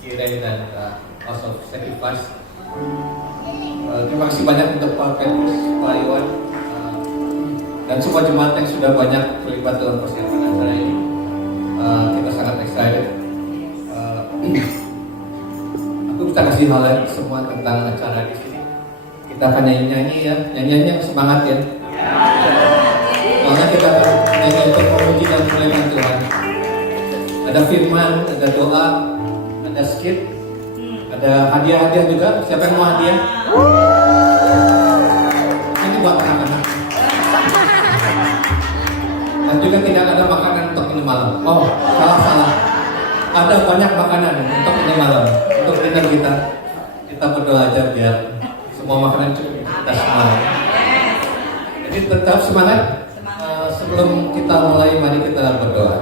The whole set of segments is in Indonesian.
Kiren dan House of Sacrifice. Terima kasih banyak untuk Pak Petrus, Pak Iwan, dan semua jemaat yang sudah banyak terlibat dalam persiapan acara ini. Kita sangat excited. Aku bisa kasih highlight semua tentang acara di sini. Kita akan nyanyi ya, nyanyian yang semangat ya. Soalnya kita akan nyanyi untuk memuji dan memuliakan Tuhan. Ada firman, ada doa, ada skit, ada hadiah-hadiah juga. Siapa yang mau hadiah? Ini buat anak-anak. Dan juga tidak ada makanan untuk ini malam. Oh, salah. Ada banyak makanan untuk ini malam, untuk dinner kita. Kita berdoa aja biar semua makanan cukup kita semua. Jadi tetap semangat. Sebelum kita mulai, mari kita berdoa.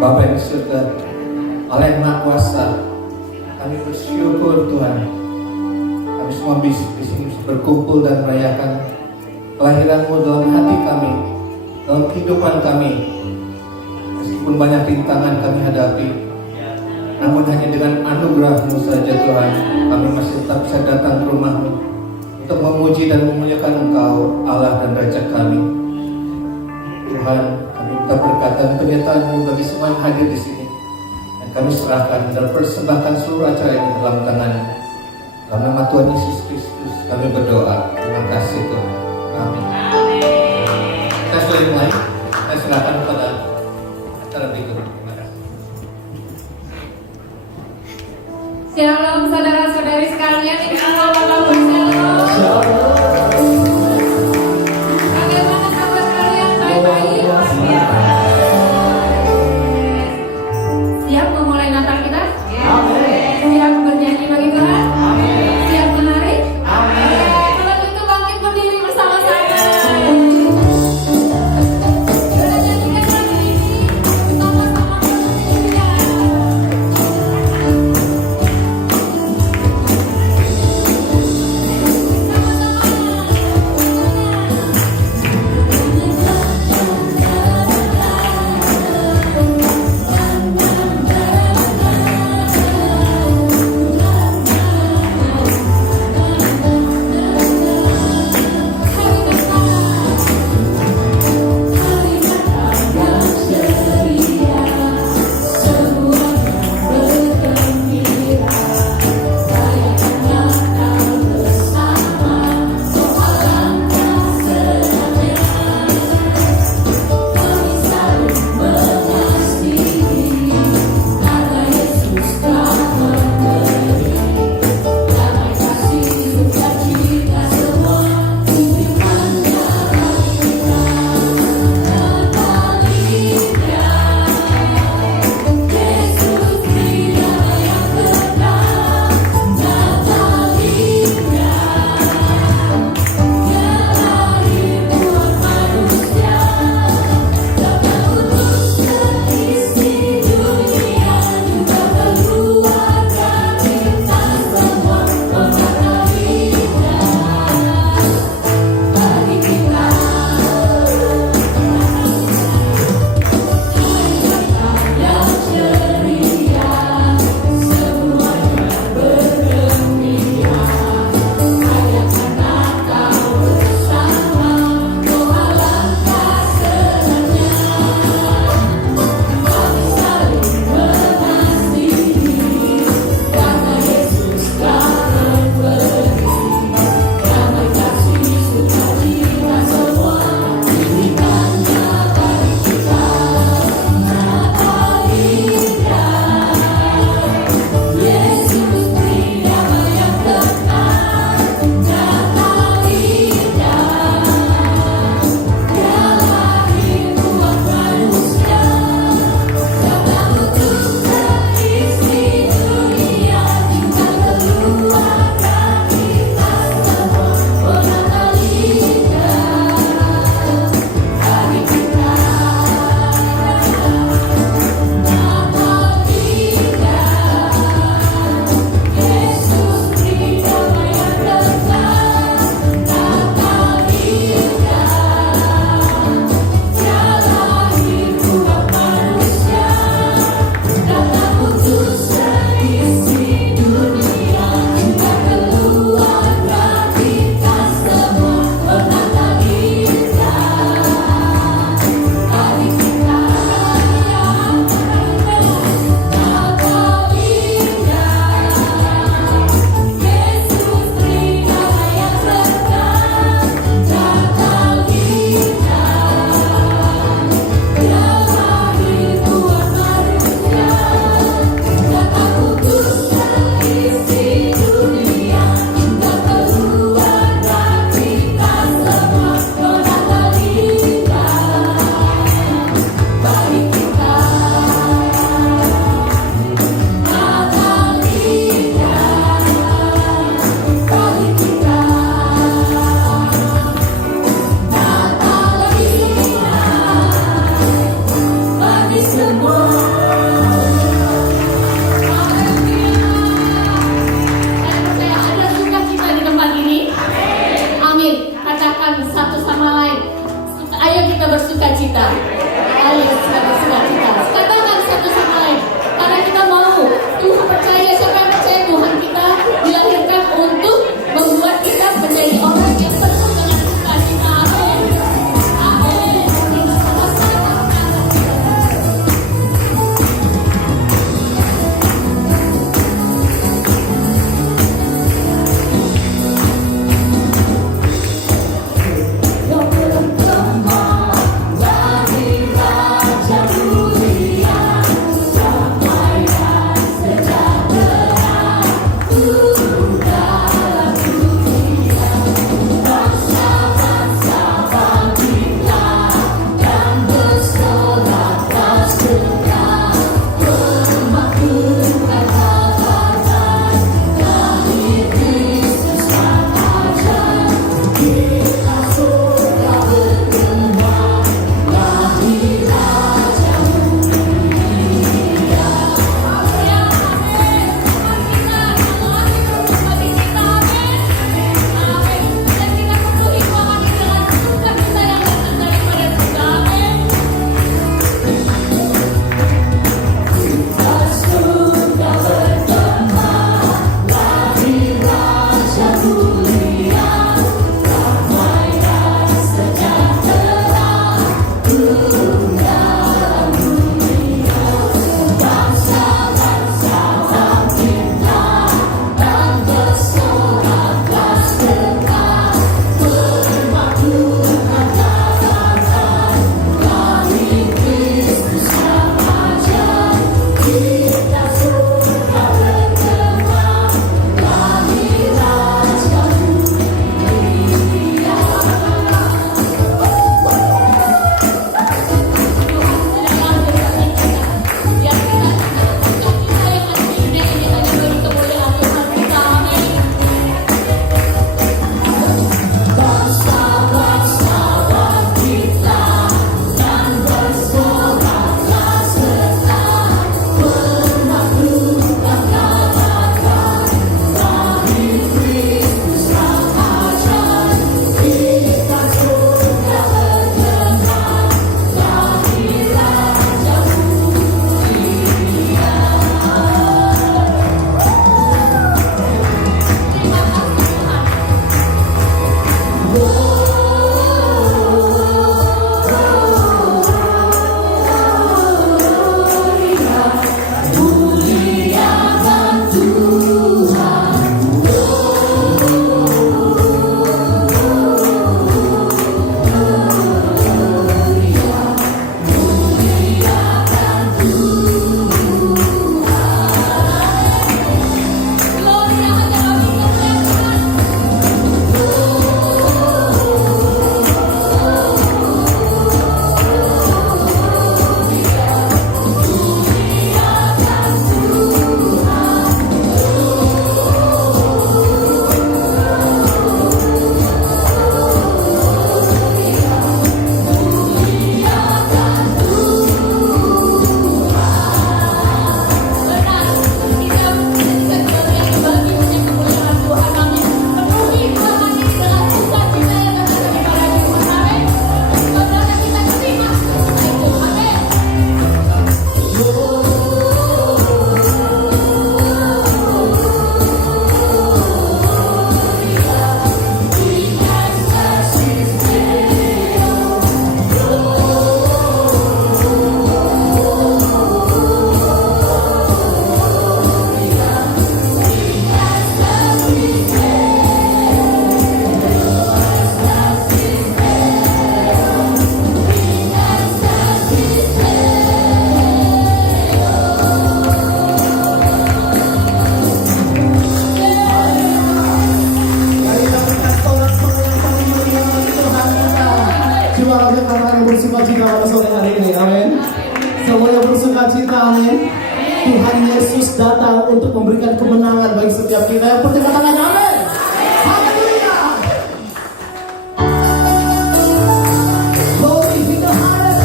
Bapa yang di surga, Allah yang Maha Kuasa, kami bersyukur Tuhan. Kami semua di sini bisa berkumpul dan merayakan kelahiran-Mu dalam hati kami, dalam kehidupan kami. Meskipun banyak rintangan kami hadapi, namun hanya dengan anugerah-Mu saja Tuhan, kami masih tetap bisa datang ke rumah-Mu untuk memuji dan memuliakan Engkau, Allah dan Raja kami. Tuhan, kami minta berkat dan penyertaan-Mu bagi semua yang hadir di sini, dan kami serahkan dan persembahkan seluruh acara ini dalam tangan-Mu. Dalam nama Tuhan Yesus Kristus kami berdoa. Terima kasih Tuhan. Amin. Kita sudah mulai. Saya serahkan pada acara berikut. Terima kasih. Shalom saudara-saudari sekalian, ini semua Bapak Shalom. Bagaimana kabar kalian? Baik-baik? Siap memulai Natal kita? Siap bernyanyi bagi Tuhan? Siap menari? Kalau gitu bangkit berdiri bersama-sama. Kita nyanyikan lagu ini sama-sama berdiri. hari ini, amin. Semuanya bersuka cita, amin. Tuhan Yesus datang untuk memberikan kemenangan bagi setiap kita. Yang penting katakan amin. Haleluya. Glory be to God.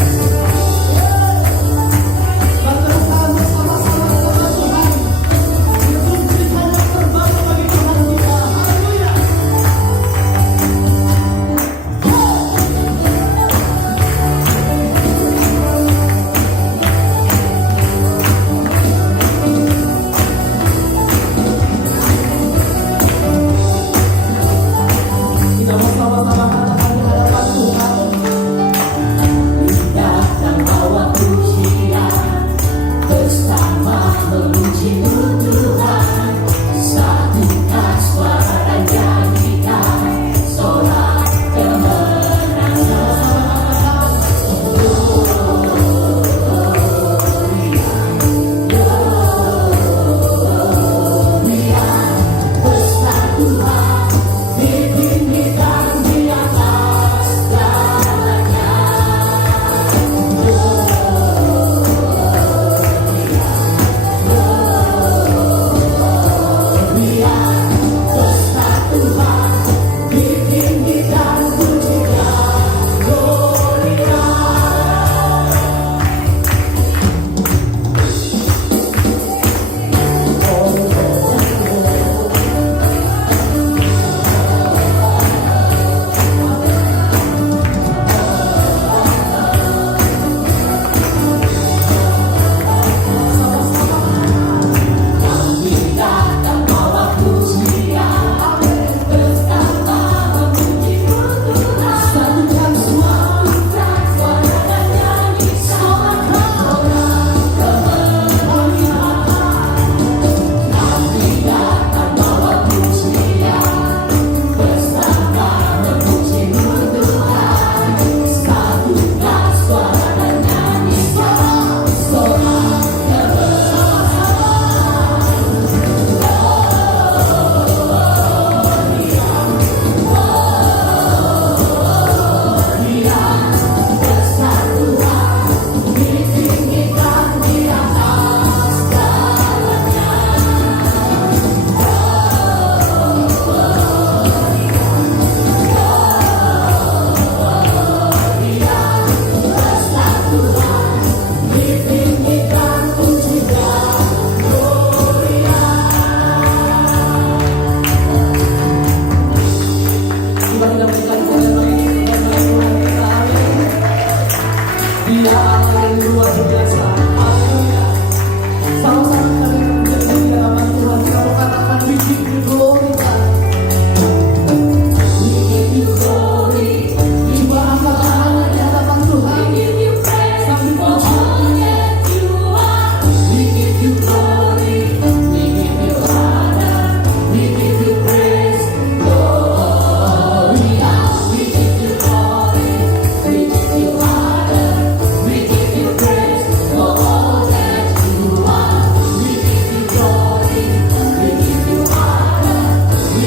Banggakan bersama-sama dengan Tuhan. Dia memberikan yang terbaik bagi Tuhan kita. Haleluya. Kita bersama-sama katakan di hadapan Tuhan. Datang bawa pujian bersama memuji-Mu Tuhan. Satukan suara dan nyanyikan sorak kemenangan. Gloria besar Tuhan, ditinggikan di atas segalanya. Gloria besar Tuhan, ditinggikan pujian. Gloria. Datang bawa pujian bersama memuji-Mu Tuhan. Satukan suara dan nyanyi sorak kemenangan. Kami datang bawa pujian bersama memuji-Mu Tuhan. Satukan suara dan nyanyi sorak besar Tuhan, ditinggikan di atas segalanya. Besar Tuhan, ditinggikan pujian. Gloria. Tuhan yang berikan kemuliaan bagi kita, Tuhan kita, amin. Dia Allah yang luar biasa, haleluya. Sama-sama kami menjadi di hadapan Tuhan. Kita mau katakan we give you glory, God. We give you glory, Coba angkat tangannya di hadapan Tuhan. we give you praise for all that you are. We give you glory, we give you honor, we give you praise. Gloria, we give you glory, we give you honor, we give you praise for all that you are. We give you glory, we give you honor, we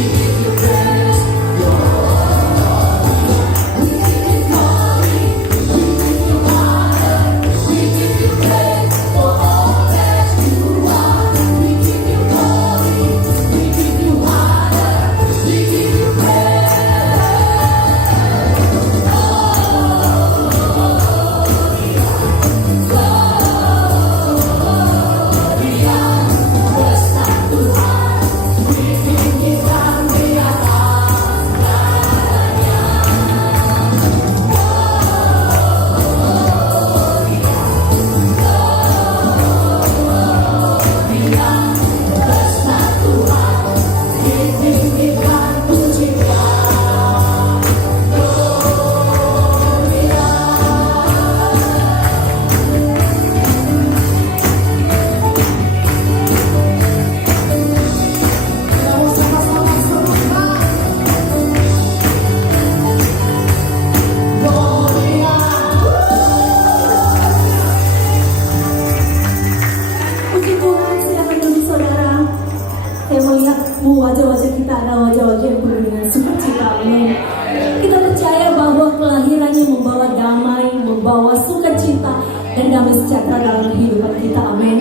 dan damai sejahtera dalam kehidupan kita. Amin.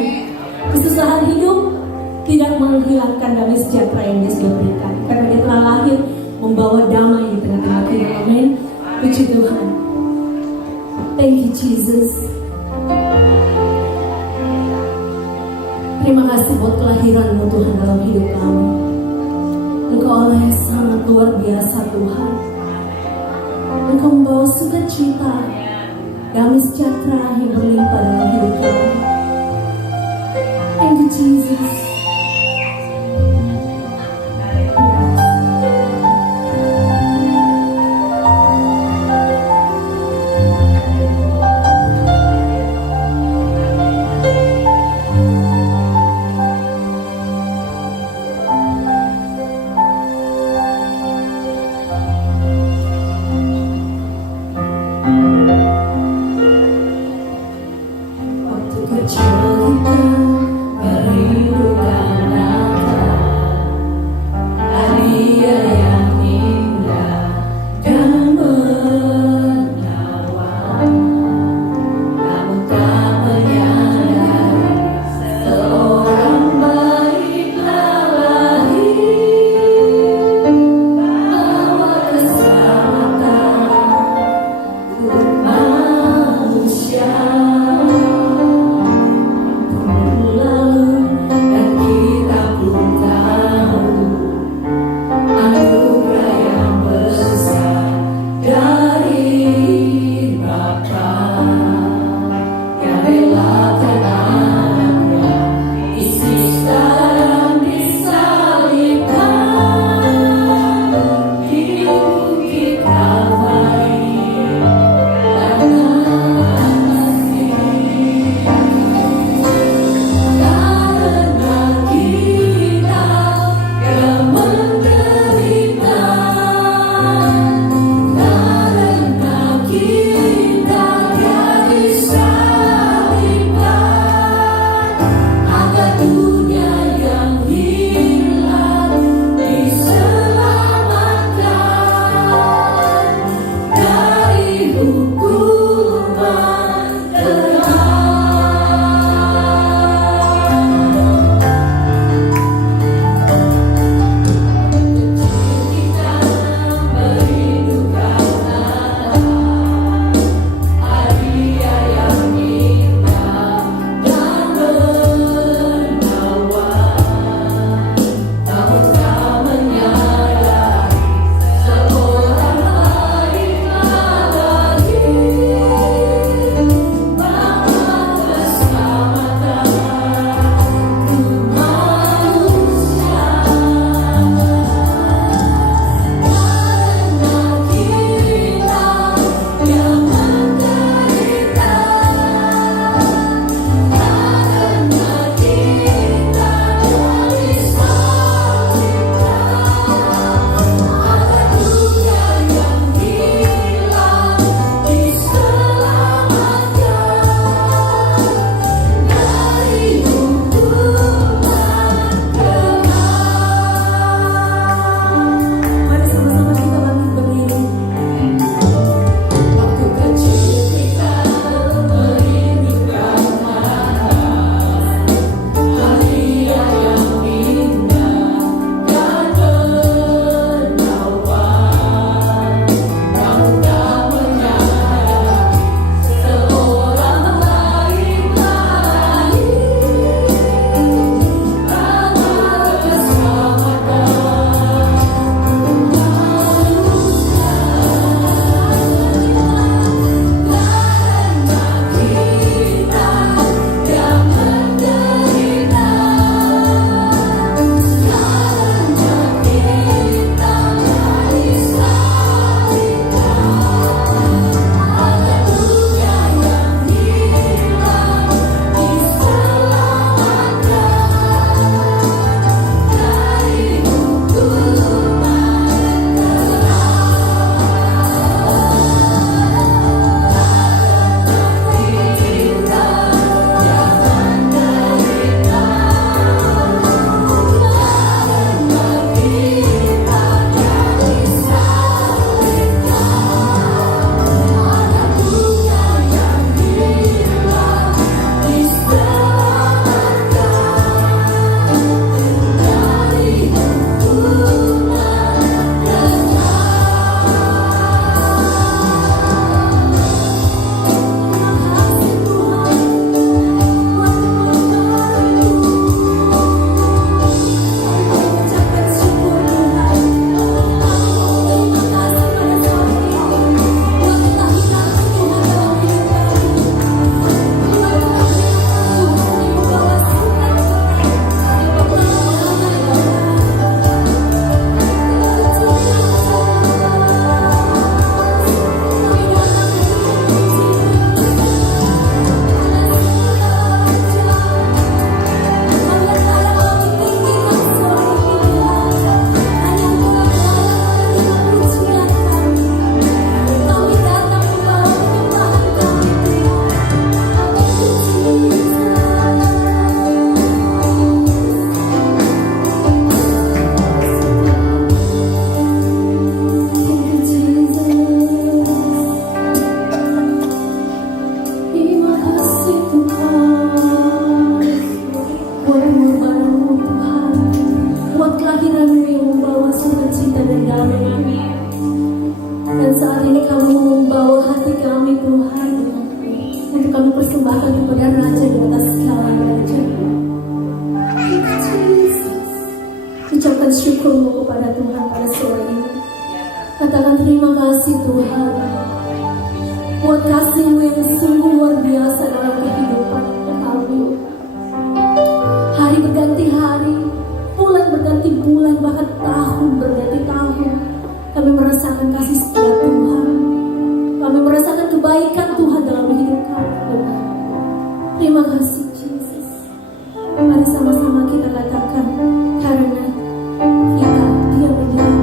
Kesusahan hidup tidak menghilangkan damai sejahtera yang Yesus berikan, karena Dia telah lahir membawa damai di tengah-tengah kita. Amin. Puji Tuhan. Thank you Jesus. Terima kasih buat kelahiran-Mu Tuhan dalam hidup kami. Engkau Allah yang sangat luar biasa Tuhan. Engkau membawa sukacita, damai sejahtera yang berlimpah dalam hidup kami. Thank you Jesus. Waktu kecil kita merindukan Natal, hadiah yang indah dan menawan. Namun tak menyadari seorang bayi telah lahir, bawa keselamatan untuk manusia. kami persembahkan kepada Raja di atas segala raja. Yesus, ucapkan syukurmu kepada Tuhan pada sore ini. Katakan terima kasih Tuhan buat kasih-Mu yang sungguh luar biasa dalam kehidupan kami. Hari berganti hari, bulan berganti bulan, bahkan tahun berganti tahun, kami merasakan kasih setia Tuhan. Kami merasakan kebaikan Tuhan dalam hidup kami. Terima kasih Yesus. Mari sama-sama kita katakan, karena kita Dia menjadi.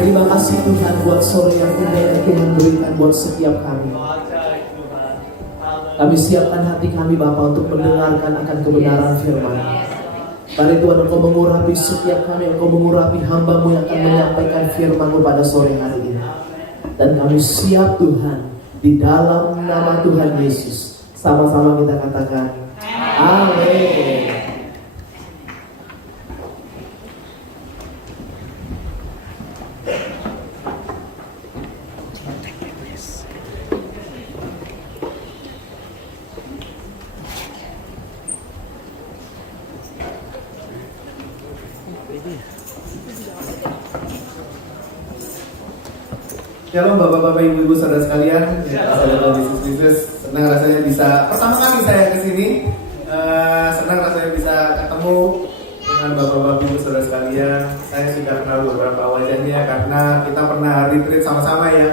Terima kasih Tuhan buat sore yang indah yang Tuhan berikan buat setiap kami. Kami siapkan hati kami Bapa untuk mendengarkan akan kebenaran firman. Mari Tuhan, Engkau mengurapi setiap kami, Engkau mengurapi hamba-Mu yang akan menyampaikan firman-Mu pada sore hari ini. Dan kami siap Tuhan, di dalam nama Tuhan Yesus. Sama-sama kita katakan, amin. Shalom Bapak-Bapak, Ibu-Ibu, Saudara sekalian. Saudara bisnis, senang rasanya bisa pertama kali saya kesini. Senang rasanya bisa ketemu dengan Bapak-Bapak, Ibu, Saudara sekalian. Saya sudah kenal beberapa wajahnya karena kita pernah retreat sama-sama ya.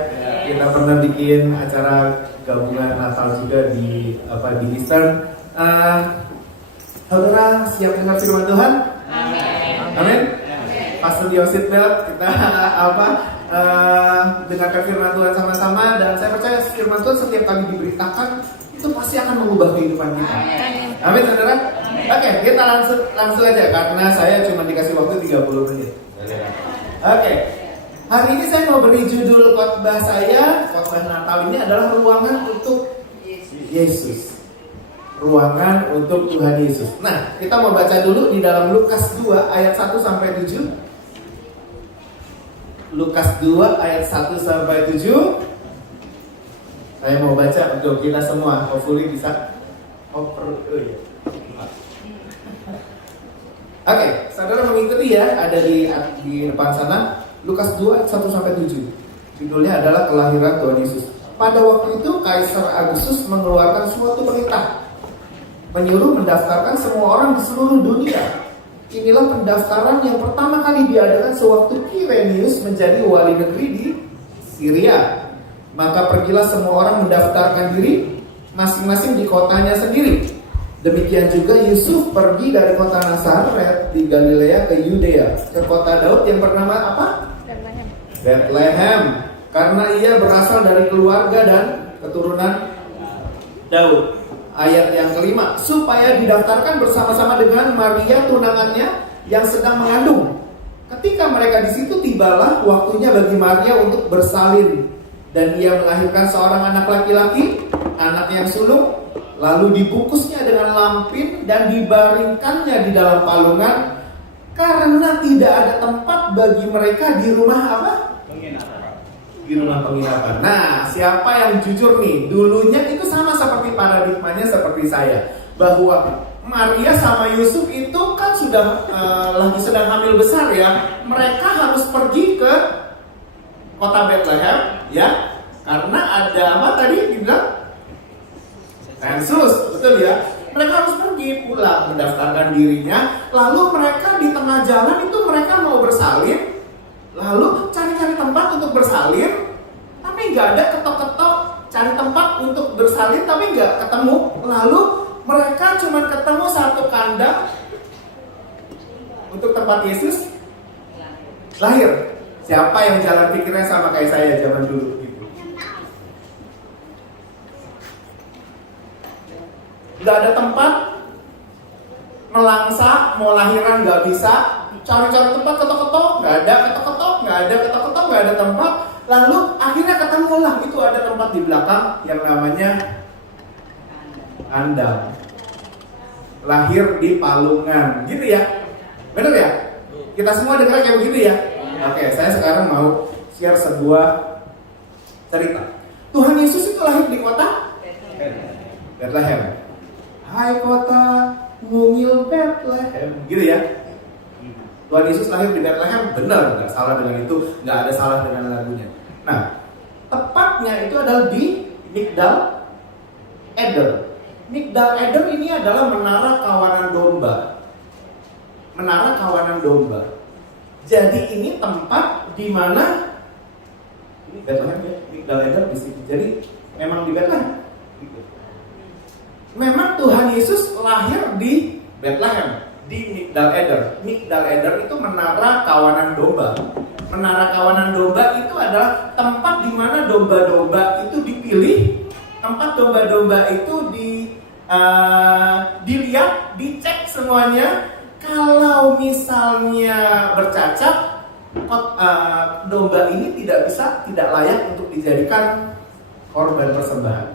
Kita pernah bikin acara gabungan Natal juga di Eastern. Saudara siap dengar firman Tuhan? Amin. Pastor Yosit Belt, kita dengarkan firman Tuhan sama-sama, dan saya percaya firman Tuhan setiap kali diberitakan itu pasti akan mengubah kehidupan kita. Amin, saudara. Oke, kita langsung aja karena saya cuma dikasih waktu 30 menit. Oke. Hari ini saya mau beri judul khotbah saya, khotbah Natal ini adalah ruangan untuk Yesus. Ruangan untuk Tuhan Yesus. Nah, kita mau baca dulu di dalam Lukas 2 ayat 1 sampai 7. Lukas 2 ayat 1 sampai 7. Saya mau baca untuk kita semua. Hopefully bisa Oke, saudara mengikuti ya, ada di depan sana. Lukas 2 ayat 1 sampai 7. Judulnya adalah kelahiran Tuhan Yesus. Pada waktu itu Kaisar Agustus mengeluarkan suatu perintah, menyuruh mendaftarkan semua orang di seluruh dunia. Inilah pendaftaran yang pertama kali diadakan sewaktu Quirinius menjadi wali negeri di Syria. Maka pergilah semua orang mendaftarkan diri masing-masing di kotanya sendiri. Demikian juga Yusuf pergi dari kota Nazaret di Galilea ke Yudea, ke kota Daud yang bernama apa? Bethlehem. Karena ia berasal dari keluarga dan keturunan Daud. Ayat yang kelima, supaya didaftarkan bersama-sama dengan Maria tunangannya yang sedang mengandung. Ketika mereka di situ, tibalah waktunya bagi Maria untuk bersalin, dan ia melahirkan seorang anak laki-laki, anak yang sulung. Lalu dibungkusnya dengan lampin dan dibaringkannya di dalam palungan Karena tidak ada tempat bagi mereka di rumah apa? Di rumah penginapan. Nah, siapa yang jujur nih? Dulunya itu sama seperti paradigmanya seperti saya, bahwa Maria sama Yusuf itu kan sudah lagi sedang hamil besar ya. Mereka harus pergi ke kota Bethlehem ya, karena ada apa tadi dibilang? Sensus, betul ya. Mereka harus pergi pulang mendaftarkan dirinya. Lalu mereka di tengah jalan itu mereka mau bersalin. Lalu cari-cari tempat untuk bersalin, tapi nggak ada, ketok-ketok cari tempat untuk bersalin tapi nggak ketemu. Lalu mereka cuma ketemu satu kandang untuk tempat Yesus lahir. Siapa yang jalan pikirnya sama kayak saya zaman dulu gitu. Nggak ada tempat, melangsa mau lahiran nggak bisa, cari-cari tempat, ketok-ketok nggak ada, ketok-ketok nggak ada, ketok-ketok nggak ada tempat. Lalu akhirnya ketemulah, itu ada tempat di belakang yang namanya kandang. Lahir di palungan, gitu ya, bener ya? Kita semua dengar kayak begitu ya? Oke, saya sekarang mau share sebuah cerita. Tuhan Yesus itu lahir di kota Bethlehem. Hai kota mungil Bethlehem, gitu ya. Tuhan Yesus lahir di Bethlehem, benar, nggak salah dengan itu, nggak ada salah dengan lagunya. Nah, tepatnya itu adalah di Migdal Eder. Migdal Eder ini adalah menara kawanan domba. Menara kawanan domba. Jadi ini tempat di mana ini Bethlehem ya, Migdal Eder di situ. Jadi memang di Bethlehem. Memang Tuhan Yesus lahir di Bethlehem, di Migdal Eder. Migdal Eder itu menara kawanan domba. Menara kawanan domba itu adalah tempat di mana domba-domba itu dipilih, tempat domba-domba itu dilihat, dicek semuanya. Kalau misalnya bercacat, domba ini tidak layak untuk dijadikan korban persembahan.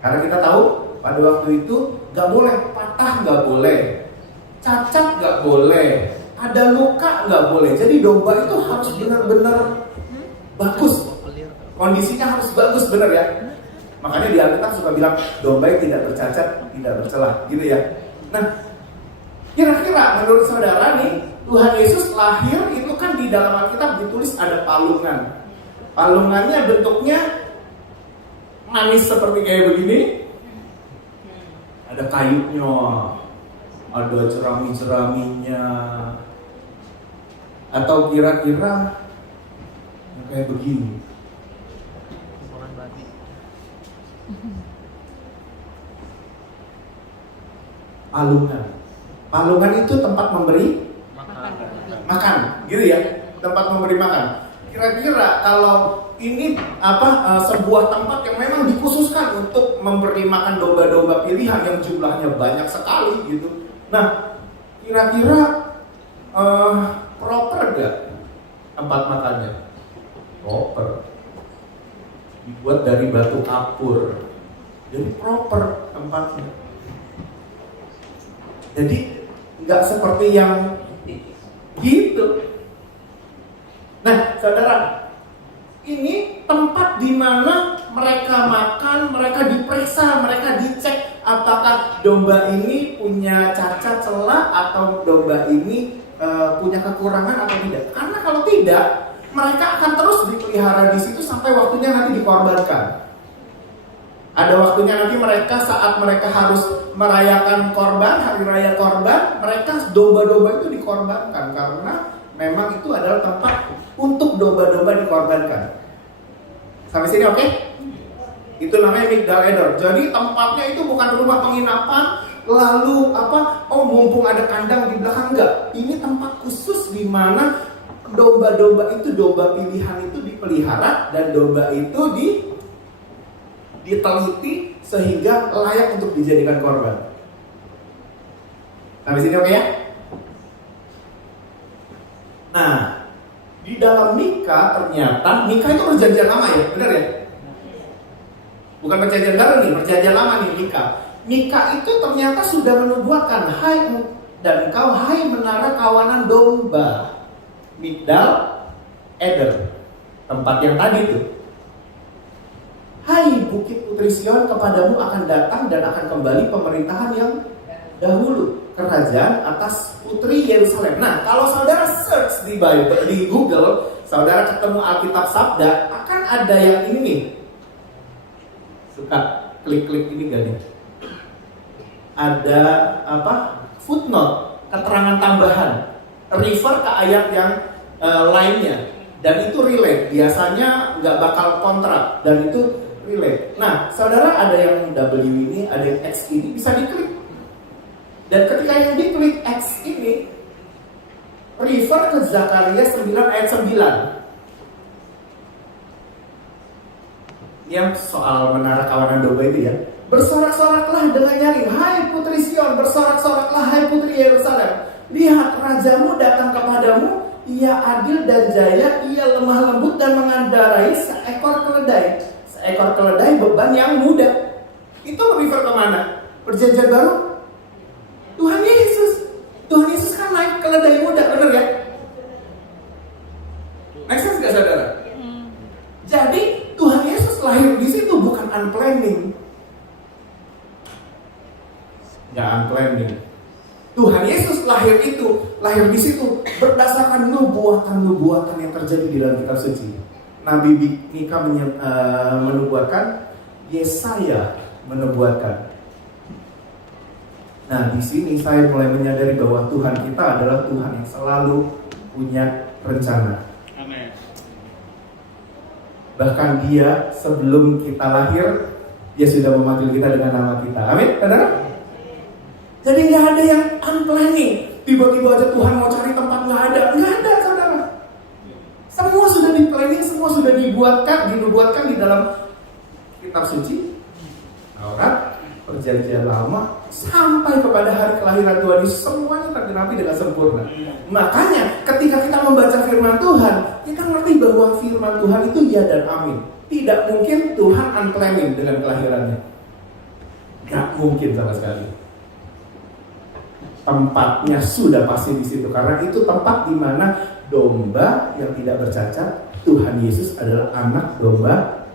Karena kita tahu pada waktu itu nggak boleh patah, nggak boleh cacat, nggak boleh ada luka, nggak boleh. Jadi domba itu harus benar-benar bagus, kondisinya harus bagus, benar ya. Makanya di Alkitab suka bilang domba yang tidak bercacat, tidak bercelah, gitu ya. Nah, kira-kira menurut saudara nih, Tuhan Yesus lahir itu kan di dalam Alkitab ditulis ada palungan. Palungannya bentuknya manis seperti kayak begini. Ada kayunya, ada jerami-jeraminya, atau kira-kira kayak begini. Palungan itu tempat memberi makan, gitu ya, tempat memberi makan. Kira-kira kalau ini sebuah tempat yang memang dikhususkan untuk memberi makan domba-domba pilihan yang jumlahnya banyak sekali gitu. Nah, kira-kira proper gak tempat makannya? Proper. Dibuat dari batu kapur. Jadi proper tempatnya. Jadi nggak seperti yang gitu. Nah, saudara, ini tempat di mana mereka makan, mereka diperiksa, mereka dicek apakah domba ini punya cacat, celah, atau domba ini punya kekurangan atau tidak. Karena kalau tidak, mereka akan terus dipelihara di situ sampai waktunya nanti dikorbankan. Ada waktunya nanti mereka saat mereka harus merayakan korban, hari raya korban, mereka domba-domba itu dikorbankan karena memang itu adalah tempat untuk domba-domba dikorbankan. Sampai sini oke? Itu namanya Migdal Eder. Jadi tempatnya itu bukan rumah penginapan, lalu mumpung ada kandang di belakang, enggak. Ini tempat khusus di mana domba-domba itu, domba pilihan itu dipelihara dan domba itu diteliti sehingga layak untuk dijadikan korban. Sampai sini oke ya? Nah, di dalam Mika ternyata, Mika itu perjanjian lama ya, benar ya? Bukan perjanjian baru nih, perjanjian lama nih Mika. Mika itu ternyata sudah menubuatkan, hai dan engkau hai menara kawanan domba, Migdal Eder, tempat yang tadi tuh. Hai bukit putri Sion, kepadamu akan datang dan akan kembali pemerintahan yang dahulu, kerajaan atas putri Yerusalem. Nah, kalau saudara search di Bible, di Google, saudara ketemu Alkitab Sabda, akan ada yang ini nih. Suka klik-klik ini gak nih? Ada apa? Footnote, keterangan tambahan, refer ke ayat yang lainnya, dan itu relate. Biasanya nggak bakal kontrak, dan itu relate. Nah, saudara ada yang W ini, ada yang X ini, bisa diklik. Dan ketika yang diklik X ini, refer ke Zakaria 9 ayat 9. Yang soal menara kawanan domba itu ya. Bersorak-soraklah dengan nyaring, hai putri Sion, bersorak-soraklah hai putri Yerusalem. Lihat rajamu datang kepadamu, ia adil dan jaya, ia lemah lembut dan mengendarai seekor keledai. Seekor keledai beban yang mudah. Itu refer kemana? Perjanjian baru? Tuhan Yesus. Tuhan Yesus kan naik keledai muda, bener ya? Make sense gak saudara? Jadi Tuhan Yesus lahir di situ bukan unplanning. Gak unplanning. Tuhan Yesus lahir di situ berdasarkan nubuatan-nubuatan yang terjadi di dalam kitab suci. Nabi Mika menubuatkan, Yesaya menubuatkan. Nah, di sini saya mulai menyadari bahwa Tuhan kita adalah Tuhan yang selalu punya rencana. Amin. Bahkan Dia sebelum kita lahir, Dia sudah memanggil kita dengan nama kita. Amin, saudara? Jadi nggak ada yang unplanning. Tiba-tiba aja Tuhan mau cari tempat, nggak ada, saudara. Semua sudah di-planning, semua sudah dinubuatkan di dalam kitab suci, Taurat, Perjanjian Lama, sampai kepada hari kelahiran Tuhan Yesus, semuanya tergenapi dengan sempurna. Makanya ketika kita membaca firman Tuhan, kita ngerti bahwa firman Tuhan itu ya dan amin. Tidak mungkin Tuhan unplanning dengan kelahirannya. Gak mungkin sama sekali. Tempatnya sudah pasti di situ, karena itu tempat di mana domba yang tidak bercacat, Tuhan Yesus adalah anak domba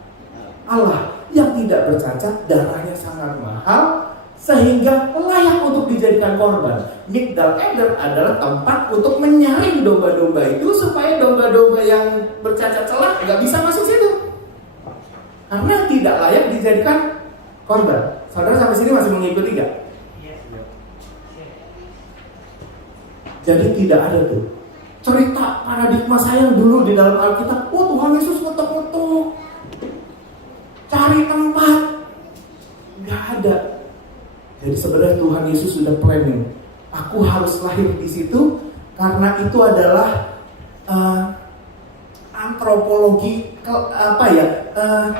Allah yang tidak bercacat, darahnya sangat mahal sehingga layak untuk dijadikan korban. Migdal Eder adalah tempat untuk menyaring domba-domba itu supaya domba-domba yang bercacat celah nggak bisa masuk situ karena tidak layak dijadikan korban. Saudara sampai sini masih mengikuti nggak? Jadi tidak ada tuh cerita paradigma saya yang dulu di dalam Alkitab, oh Tuhan Yesus ngetok-ngetok cari tempat, nggak ada. Jadi sebenarnya Tuhan Yesus sudah planning. Aku harus lahir di situ karena itu adalah antropologi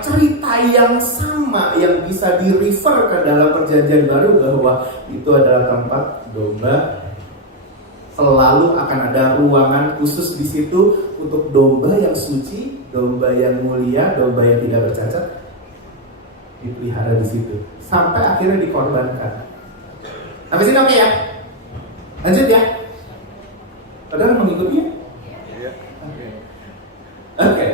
cerita yang sama yang bisa di-refer ke dalam Perjanjian Baru bahwa itu adalah tempat domba. Selalu akan ada ruangan khusus di situ untuk domba yang suci, domba yang mulia, domba yang tidak bercacat dipelihara di situ sampai akhirnya dikorbankan. Sampai sini oke ya? Lanjut ya? Saudara mengikutinya? Oke.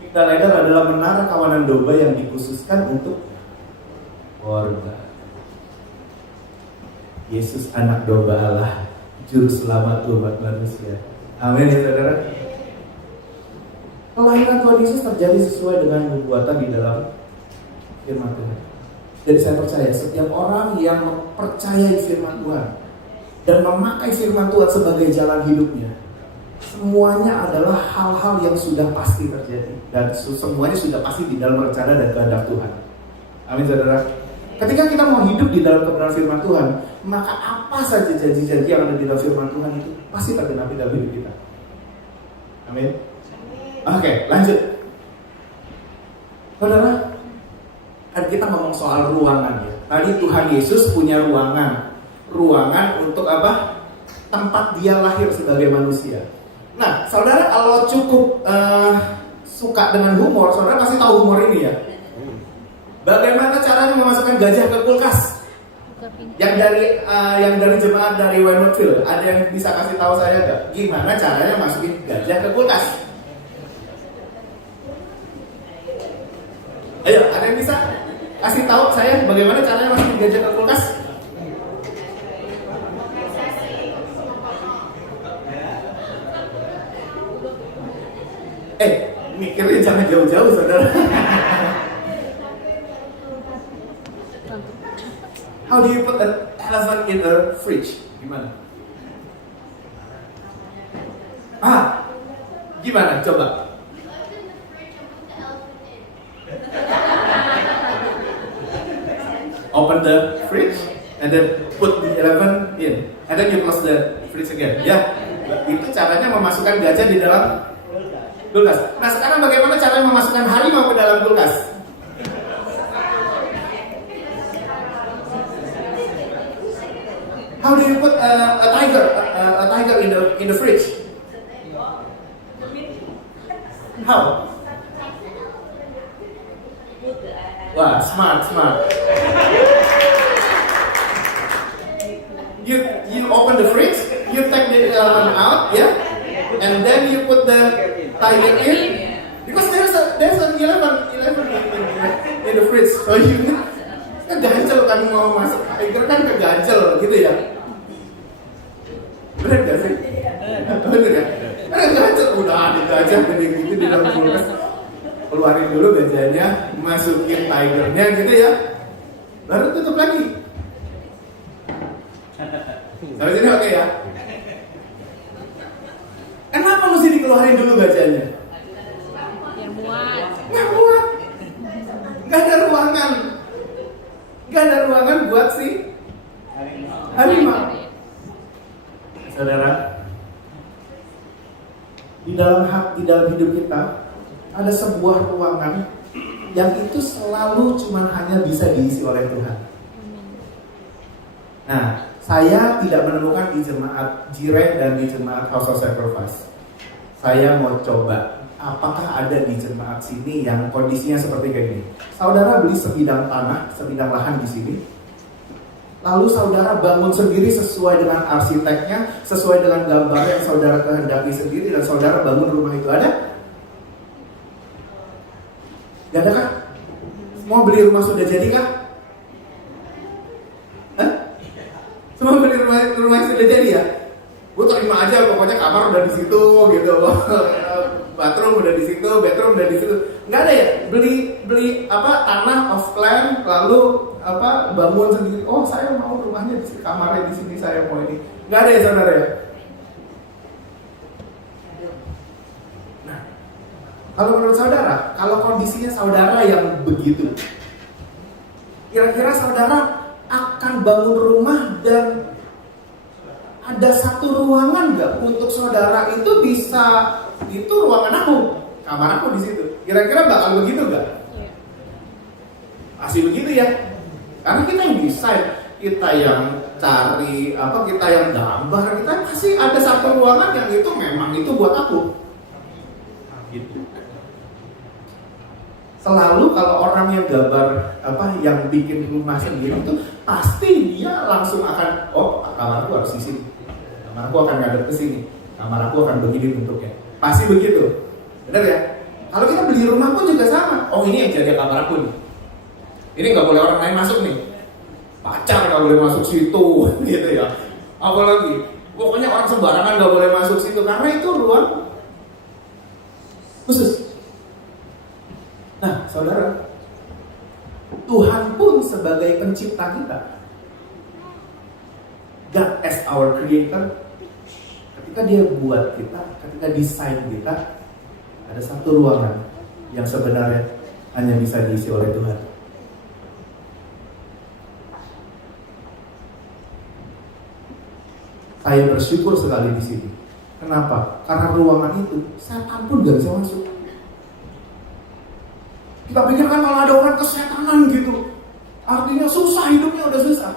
Migdal Eder adalah menara kawanan domba yang dikhususkan untuk korban. Yesus anak domba Allah, juru selamat umat manusia. Amin ya saudara. Kelahiran Tuhan Yesus terjadi sesuai dengan nubuatan di dalam firman Tuhan. Jadi saya percaya setiap orang yang mempercayai firman Tuhan dan memakai firman Tuhan sebagai jalan hidupnya, semuanya adalah hal-hal yang sudah pasti terjadi dan semuanya sudah pasti di dalam rencana dan kehendak Tuhan. Amin saudara. Ketika kita mau hidup di dalam kebenaran firman Tuhan, maka apa saja janji-janji yang ada di dalam firman Tuhan itu pasti tergenapi dalam hidup kita. Amin. Oke, lanjut. Saudara, kan kita ngomong soal ruangan ya. Tadi Tuhan Yesus punya ruangan untuk apa? Tempat dia lahir sebagai manusia. Nah, saudara kalau cukup suka dengan humor, saudara pasti tahu humor ini ya. Bagaimana caranya memasukkan gajah ke kulkas? Yang dari jemaat dari Wynwoodville, ada yang bisa kasih tahu saya nggak? Gimana caranya masukin gajah ke kulkas? Ayo, ada yang bisa kasih tahu saya bagaimana caranya masukin gajah ke kulkas? Mikirnya jangan jauh-jauh, saudara. How do you put an elephant in a fridge? Gimana? Gimana? Coba. Open the fridge and then put the elephant in, and then you close the fridge again. Ya, itu caranya memasukkan gajah di dalam kulkas. Nah, sekarang bagaimana caranya memasukkan harimau ke dalam kulkas? How do you put a tiger in the fridge? How? Wah, smart. You open the fridge, you take the elephant out, yeah, and then you put the tiger in, because there's an elephant in the fridge. So you keganjel kan mau masuk tiger kan keganjel gitu ya. Bener gak sih? Bener ya? Keganjel udah ada gajah gede gitu di dalam kulkas. Keluarin dulu gajahnya, masukin tigernya gitu ya. Baru tutup lagi. Sampai sini oke ya? Kenapa mesti dikeluarin dulu gajahnya? Nggak muat. Nggak ada ruangan buat si harimau. Saudara, di dalam hidup kita ada sebuah ruangan yang itu selalu cuma hanya bisa diisi oleh Tuhan. Nah, saya tidak menemukan di jemaat Jireh dan di jemaat House of Sacrifice. Saya mau coba, apakah ada di jemaat sini yang kondisinya seperti kayak gini? Saudara beli sebidang tanah, sebidang lahan di sini, lalu saudara bangun sendiri sesuai dengan arsiteknya, sesuai dengan gambar yang saudara kehendaki sendiri, dan saudara bangun rumah itu. Ada? Gak ada kah? Semua beli rumah sudah jadi kah? Semua beli rumah yang sudah jadi ya? Gue terima aja, pokoknya kamar udah di situ gitu, bathroom udah di situ, bedroom udah di situ. Nggak ada ya? Beli tanah off land, lalu bangun sendiri. Oh, saya mau rumahnya di sini, kamarnya di sini, saya mau ini. Nggak ada ya, saudara ya? Nah, kalau menurut saudara, kalau kondisinya saudara yang begitu, kira-kira saudara akan bangun rumah dan ada satu ruangan nggak untuk saudara itu bisa, itu ruangan aku, kamar aku di situ. Kira-kira bakal begitu nggak? Pasti begitu ya. Karena kita yang desain, kita yang cari kita yang gambar, kita pasti ada satu ruangan yang itu memang itu buat aku. Gitu. Selalu kalau orang yang gambar yang bikin rumah sendiri itu pasti dia langsung akan, oh, kamarku harus di sini, kamarku akan ngadep ke sini, kamar aku akan begini bentuknya. Pasti begitu, benar ya? Kalau kita beli rumah pun juga sama. Oh, ini yang jadi kamar aku nih. Ini nggak boleh orang lain masuk nih. Pacar nggak boleh masuk situ, gitu ya. Apalagi, pokoknya orang sembarangan nggak boleh masuk situ karena itu ruang khusus. Nah, saudara, Tuhan pun sebagai pencipta kita, God as our creator, ketika dia buat kita, ketika desain kita, ada satu ruangan yang sebenarnya hanya bisa diisi oleh Tuhan. Saya bersyukur sekali di sini. Kenapa? Karena ruangan itu setan pun gak bisa masuk. Kita pikir kan kalau ada orang kesetanan gitu, artinya susah, hidupnya udah susah.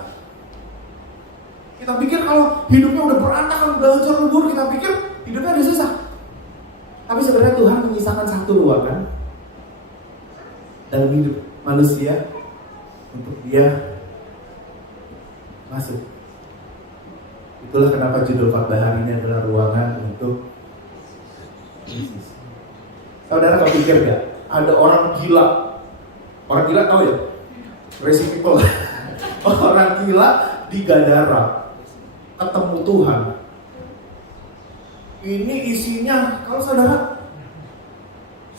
Kita pikir kalau hidupnya udah berantakan, udah hancur lebur, kita pikir hidupnya udah susah. Tapi sebenarnya Tuhan menyisakan satu ruangan dalam hidup manusia untuk dia masuk. Itulah kenapa judul khotbah hari ini adalah ruangan untuk Yesus. Saudara kepikir gak? Ada orang gila. Orang gila tahu ya? Crazy people. Orang gila di Gadara ketemu Tuhan. Ini isinya, kalau saudara,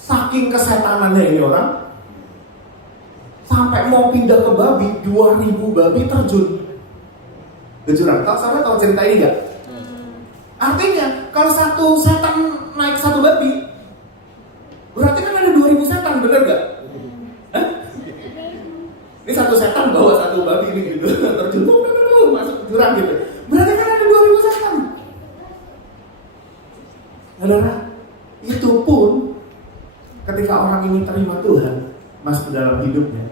saking kesetanannya ini orang, sampai mau pindah ke babi, 2000 babi terjun ke jurang. Kalau saudara tahu cerita ini gak? Artinya, kalau satu setan naik satu babi, berarti kan ada 2000 setan, bener gak? Hah? Ini satu setan bawa satu babi ini gitu, terjun, masuk ke jurang gitu. Berarti kan ada 2000 setan. Saudara, itu pun ketika orang ini terima Tuhan masuk ke dalam hidupnya,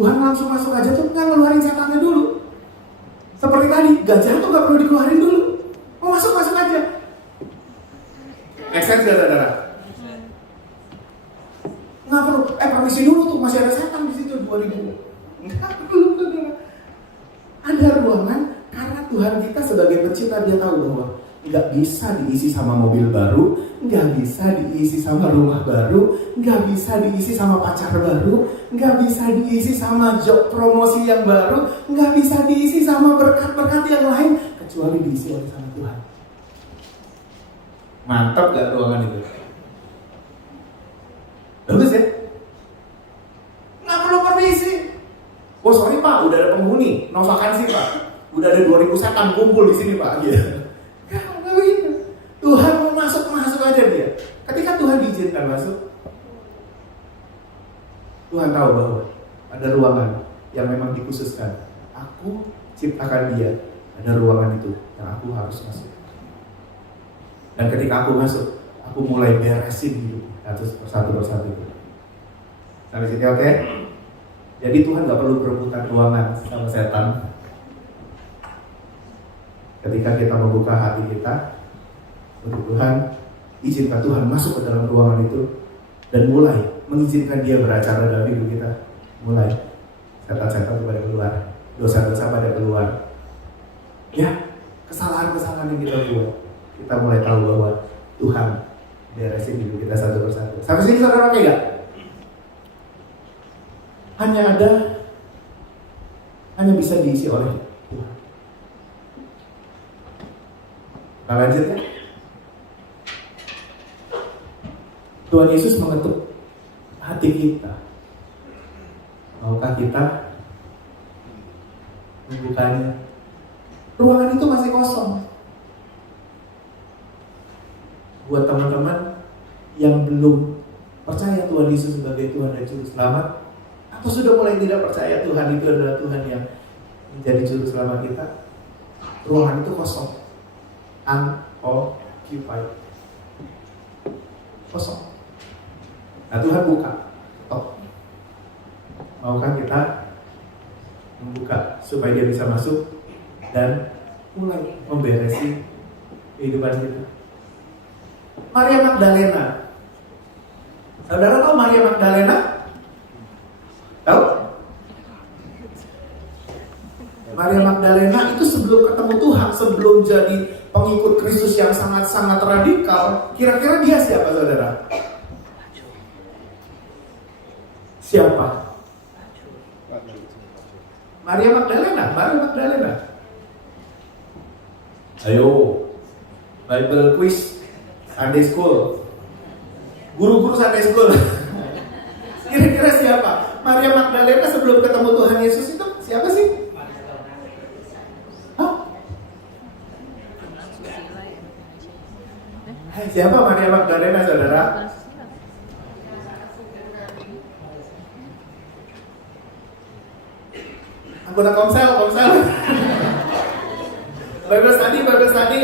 Tuhan langsung masuk aja tuh, nggak ngeluarin setannya dulu. Seperti tadi, gajah tuh nggak perlu dikeluarin dulu, mau masuk aja. Make sense gak saudara? Nggak perlu, permisi dulu tuh, masih ada setan di situ 2000. Nggak perlu saudara. Ada ruangan karena Tuhan kita sebagai pencipta, dia tahu bahwa nggak bisa diisi sama mobil baru, nggak bisa diisi sama rumah baru, nggak bisa diisi sama pacar baru, nggak bisa diisi sama job promosi yang baru, nggak bisa diisi sama berkat-berkat yang lain, kecuali diisi oleh sama Tuhan. Mantap gak ruangan itu? Bagus ya? Nggak perlu permisi. Oh sorry pak, udah ada penghuni, no vakansi pak, udah ada 2000 setan kumpul di sini pak. Gitu. Tuhan mau masuk aja dia. Ketika Tuhan diizinkan masuk, Tuhan tahu bahwa ada ruangan yang memang dikhususkan. Aku ciptakan dia, ada ruangan itu yang aku harus masuk. Dan ketika aku masuk, aku mulai beresin hidup satu persatu. Sampai sini oke? Jadi Tuhan gak perlu berebutan ruangan sama setan. Ketika kita membuka hati kita untuk Tuhan, izinkan Tuhan masuk ke dalam ruangan itu dan mulai mengizinkan dia beracara dalam hidup kita. Mulai setan-setan pada keluar, dosa-dosa pada keluar. Ya, kesalahan-kesalahan yang kita buat, kita mulai tahu bahwa Tuhan beresin hidup kita satu persatu. Sampai sini saudara oke gak? Hanya bisa diisi oleh Tuhan. Nah lanjut ya. Tuhan Yesus mengetuk hati kita. Maukah kita membukanya? Ruangan itu masih kosong. Buat teman-teman yang belum percaya Tuhan Yesus sebagai Tuhan dan Juru Selamat, atau sudah mulai tidak percaya Tuhan itu adalah Tuhan yang menjadi Juru Selamat kita, ruangan itu kosong, unoccupied, kosong. Nah Tuhan buka. Maukah kita membuka supaya dia bisa masuk dan mulai memberesi kehidupan kita? Maria Magdalena. Saudara tahu Maria Magdalena? Tahu? Maria Magdalena itu sebelum ketemu Tuhan, sebelum jadi pengikut Kristus yang sangat-sangat radikal, kira-kira dia siapa saudara? Siapa? Maria Magdalena. Ayo, Bible quiz, Sunday school, guru-guru Sunday school. Kira-kira siapa? Maria Magdalena sebelum ketemu Tuhan Yesus itu siapa sih? Hah? Siapa Maria Magdalena saudara? Anggota komsel. Bible study,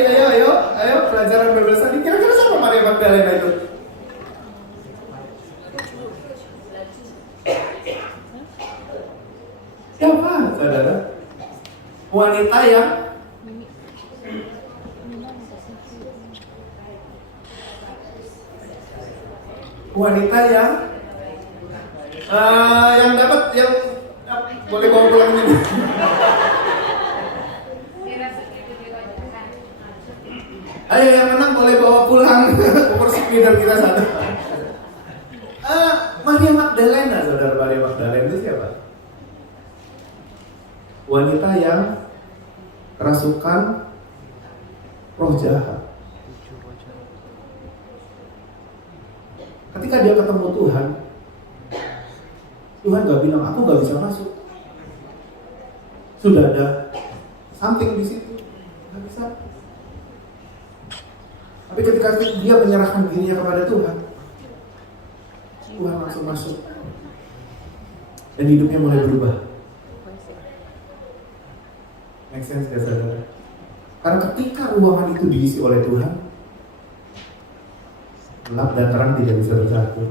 ayo pelajaran Bible study. Kira-kira siapa Maria Magdalena itu? Siapa saudara? Wanita yang dapat yang boleh bawa pulang ini. Ayo yang menang boleh bawa pulang kursi leader kita satu. Maria Magdalena, saudara. Maria Magdalena itu siapa? Wanita yang kerasukan roh jahat. Ketika dia ketemu Tuhan, Tuhan gak bilang, aku gak bisa masuk. Sudah ada something di situ, gak bisa. Tapi ketika dia menyerahkan dirinya kepada Tuhan, Tuhan langsung masuk. Dan hidupnya mulai berubah. Make sense gak, saudara? Karena ketika ruangan itu diisi oleh Tuhan, gelap dan terang tidak bisa bersatu.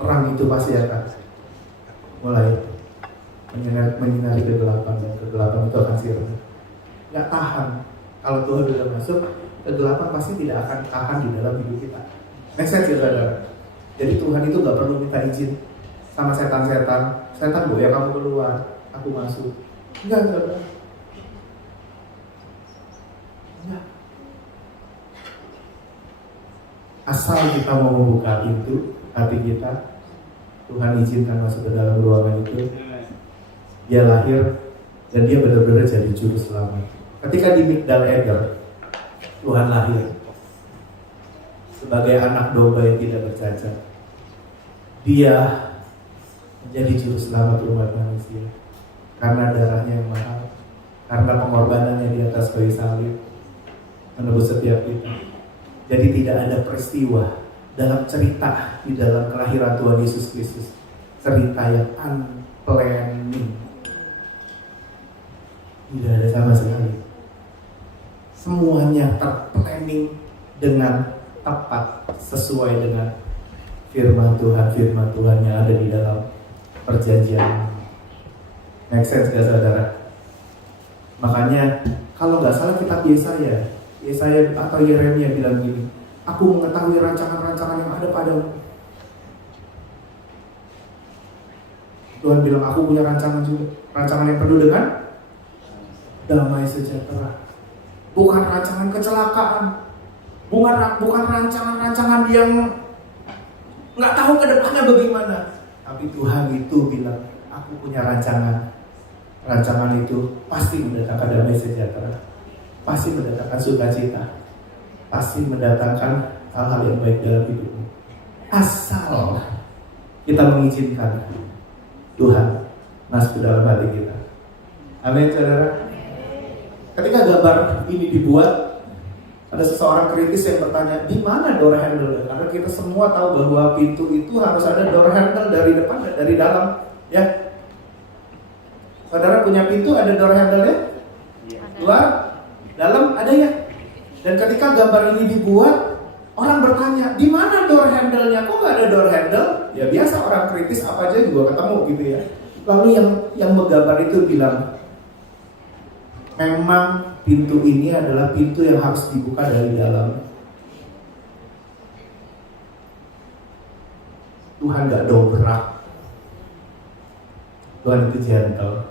Terang itu pasti akan mulai menyinari kegelapan, dan kegelapan itu akan sirna. Gak tahan. Kalau Tuhan sudah masuk, kegelapan pasti tidak akan tahan di dalam hidup kita. Make sense ya, saudara? Jadi Tuhan itu gak perlu minta izin sama setan-setan. Setan, ya kamu keluar, aku masuk. Enggak, saudara. Enggak. Asal kita mau membuka pintu hati kita, Tuhan izinkan masuk ke dalam ruangan itu. Dia lahir dan dia benar-benar jadi juru selamat. Ketika di Migdal Eder, Tuhan lahir sebagai anak domba yang tidak bercacat. Dia menjadi juru selamat umat manusia karena darahnya yang mahal, karena pengorbanannya di atas kayu salib menebus setiap kita. Jadi tidak ada peristiwa dalam cerita di dalam kelahiran Tuhan Yesus Kristus, cerita yang unplanning. Tidak ada sama sekali. Semuanya terplanning dengan tepat sesuai dengan firman Tuhan yang ada di dalam perjanjian. Make sense gak, saudara? Makanya kalau nggak salah kitab Yesaya atau Yeremia bilang gini, aku mengetahui rancangan-rancangan yang ada padamu. Tuhan bilang aku punya rancangan juga, rancangan yang penuh dengan damai sejahtera. Bukan rancangan kecelakaan, bukan rancangan-rancangan yang nggak tahu ke depannya bagaimana. Tapi Tuhan itu bilang, aku punya rancangan. Rancangan itu pasti mendatangkan damai sejahtera, pasti mendatangkan sukacita, pasti mendatangkan hal-hal yang baik dalam hidupmu. Asal kita mengizinkan Tuhan masuk ke dalam hati kita. Amin, saudara. Ketika gambar ini dibuat, ada seseorang kritis yang bertanya, di mana door handle? Karena kita semua tahu bahwa pintu itu harus ada door handle dari depan dan dari dalam, ya. Saudara punya pintu ada door handle-nya? Luar, dalam ada ya. Dan ketika gambar ini dibuat, orang bertanya, di mana door handle-nya? Kok nggak ada door handle? Ya biasa, orang kritis apa aja juga ketemu gitu ya. Lalu yang menggambar itu bilang, memang pintu ini adalah pintu yang harus dibuka dari dalam. Tuhan gak dobrak. Tuhan itu gentle.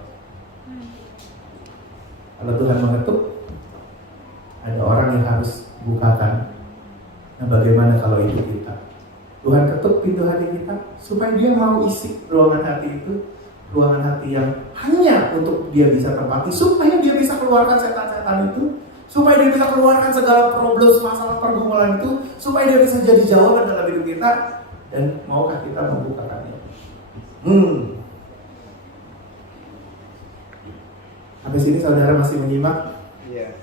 Kalau Tuhan mengetuk, ada orang yang harus bukakan. Nah, bagaimana kalau itu kita? Tuhan ketuk pintu hati kita supaya dia mau isi ruangan hati itu, ruangan hati yang hanya untuk dia bisa tempati, supaya dia bisa keluarkan setan-setan itu, supaya dia bisa keluarkan segala problem, masalah pergumulan itu, supaya dia bisa jadi jawaban dalam hidup kita. Dan maukah kita membukakannya? Sampai sini saudara masih menyimak? Iya.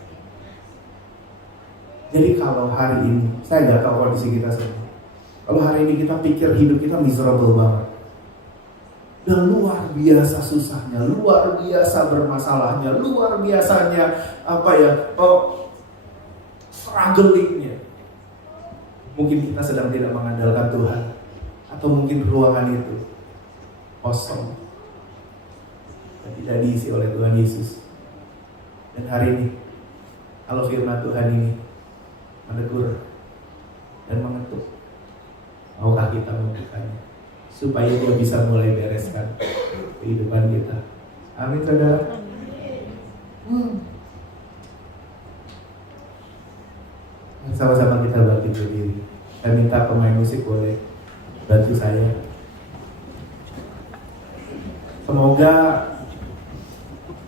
Jadi kalau hari ini, saya nggak tahu kondisi kita semua. Kalau hari ini kita pikir hidup kita miserable banget, dan luar biasa susahnya, luar biasa bermasalahnya, luar biasanya strugglingnya. Mungkin kita sedang tidak mengandalkan Tuhan, atau mungkin ruangan itu kosong dan tidak diisi oleh Tuhan Yesus. Dan hari ini, kalau firman Tuhan ini menegur dan mengetuk, maukah kita membukanya supaya dia bisa mulai bereskan kehidupan kita. Amin, saudara. Sama-sama kita bangkit berdiri. Saya minta pemain musik boleh bantu saya. Semoga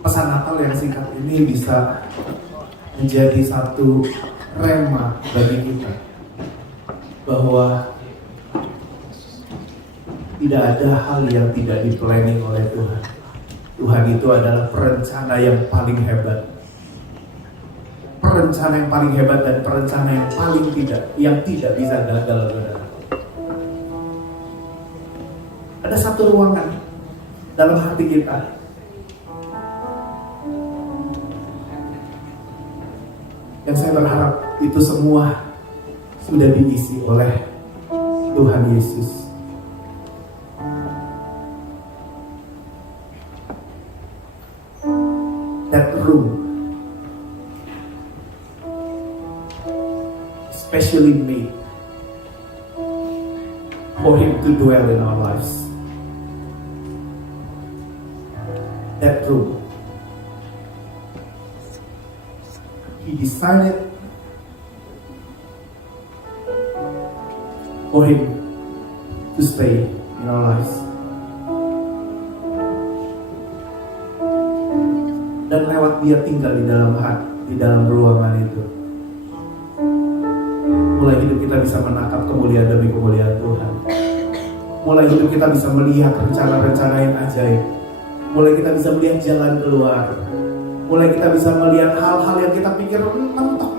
pesan Natal yang singkat ini bisa menjadi satu rema bagi kita bahwa tidak ada hal yang tidak di-planning oleh Tuhan. Tuhan itu adalah perencana yang paling hebat. Perencana yang paling hebat dan perencana yang tidak bisa gagal, saudara. Ada satu ruangan dalam hati kita yang saya berharap itu semua sudah diisi oleh Tuhan Yesus. That room specially made for Him to dwell in our lives. That room, He decided for Him to stay in our lives. Dan lewat Dia tinggal di dalam hati, di dalam ruangan itu, mulai hidup kita bisa menatap kemuliaan demi kemuliaan Tuhan. Mulai hidup kita bisa melihat rencana-rencana yang ajaib. Mulai kita bisa melihat jalan keluar. Mulai kita bisa melihat hal-hal yang kita pikir mentok.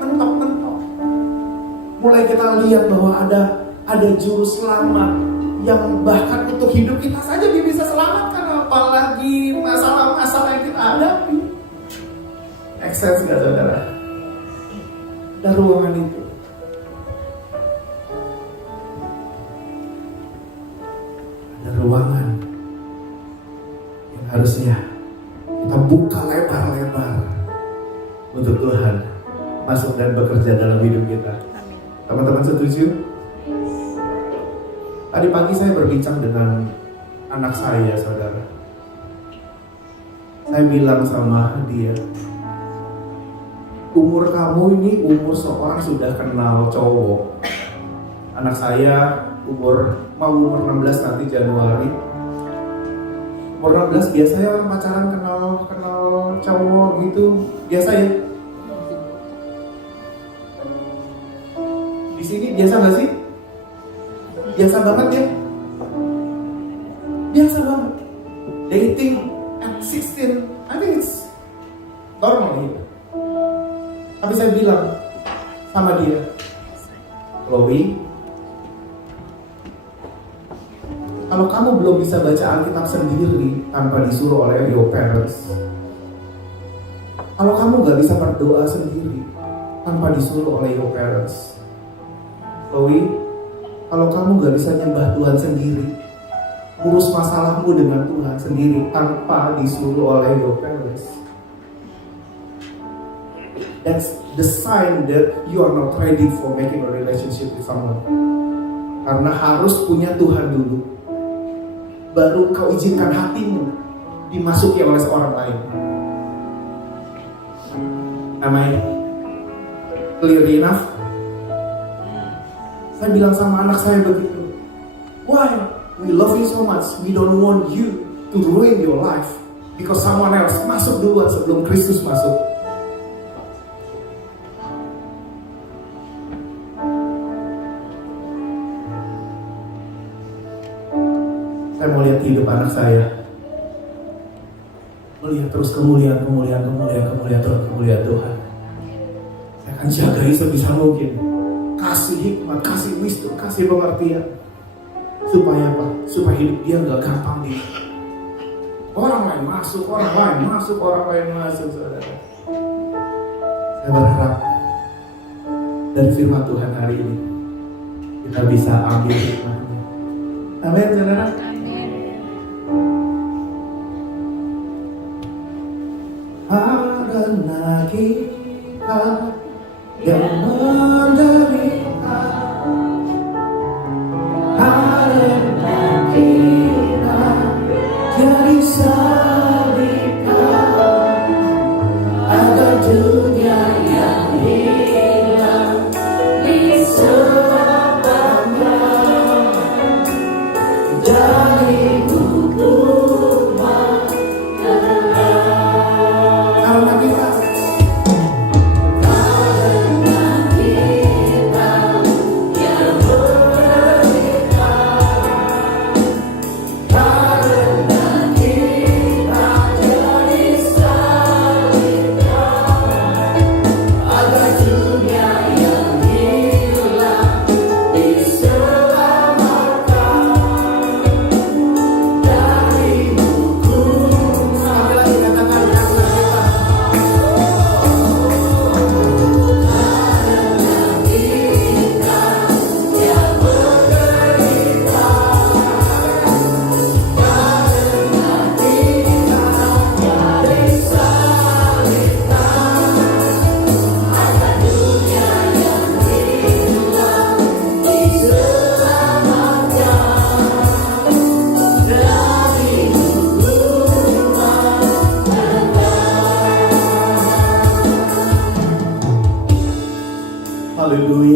Mulai kita lihat bahwa ada juru selamat yang bahkan untuk hidup kita saja dia bisa selamatkan, apalagi masalah-masalah yang kita hadapi. Make sense gak, saudara? Dan ruangan itu ada ruangan yang harusnya kita buka lebar-lebar untuk Tuhan masuk dan bekerja dalam hidup kita. Teman-teman setuju? Tadi pagi saya berbincang dengan anak saya, saudara. Saya bilang sama dia, umur kamu ini umur seorang sudah kenal cowok. Anak saya mau umur 16 nanti Januari. Umur 16 biasanya pacaran kenal cowok gitu, biasa ya. Di sini biasa nggak sih? Biasa banget ya? Biasa banget. Dating at 16, I think it's normal gitu. Tapi saya bilang sama dia, Chloe, kalau kamu belum bisa baca Alkitab sendiri tanpa disuruh oleh your parents, kalau kamu gak bisa berdoa sendiri tanpa disuruh oleh your parents, Chloe, kalau kamu gak bisa nyembah Tuhan sendiri, urus masalahmu dengan Tuhan sendiri tanpa disuruh oleh your parents, that's the sign that you are not ready for making a relationship with someone. Karena harus punya Tuhan dulu, baru kau izinkan hatimu dimasuki oleh seorang lain. Am I clear enough? Saya bilang sama anak saya begitu. Why? We love you so much. We don't want you to ruin your life because someone else masuk duluan sebelum Kristus masuk. Saya mau lihat hidup anak saya, melihat terus kemuliaan Tuhan. Saya akan jagai sebisa mungkin, kasih hikmat, kasih wisdom, kasih pengertian, supaya apa? Supaya hidup dia nggak gampang di orang lain masuk, saudara. Saya berharap dari firman Tuhan hari ini kita bisa ambil hikmahnya. Amin, saudara. Karena kita yang menderita, karena kita jadi salibkan, agar dunia yang hilang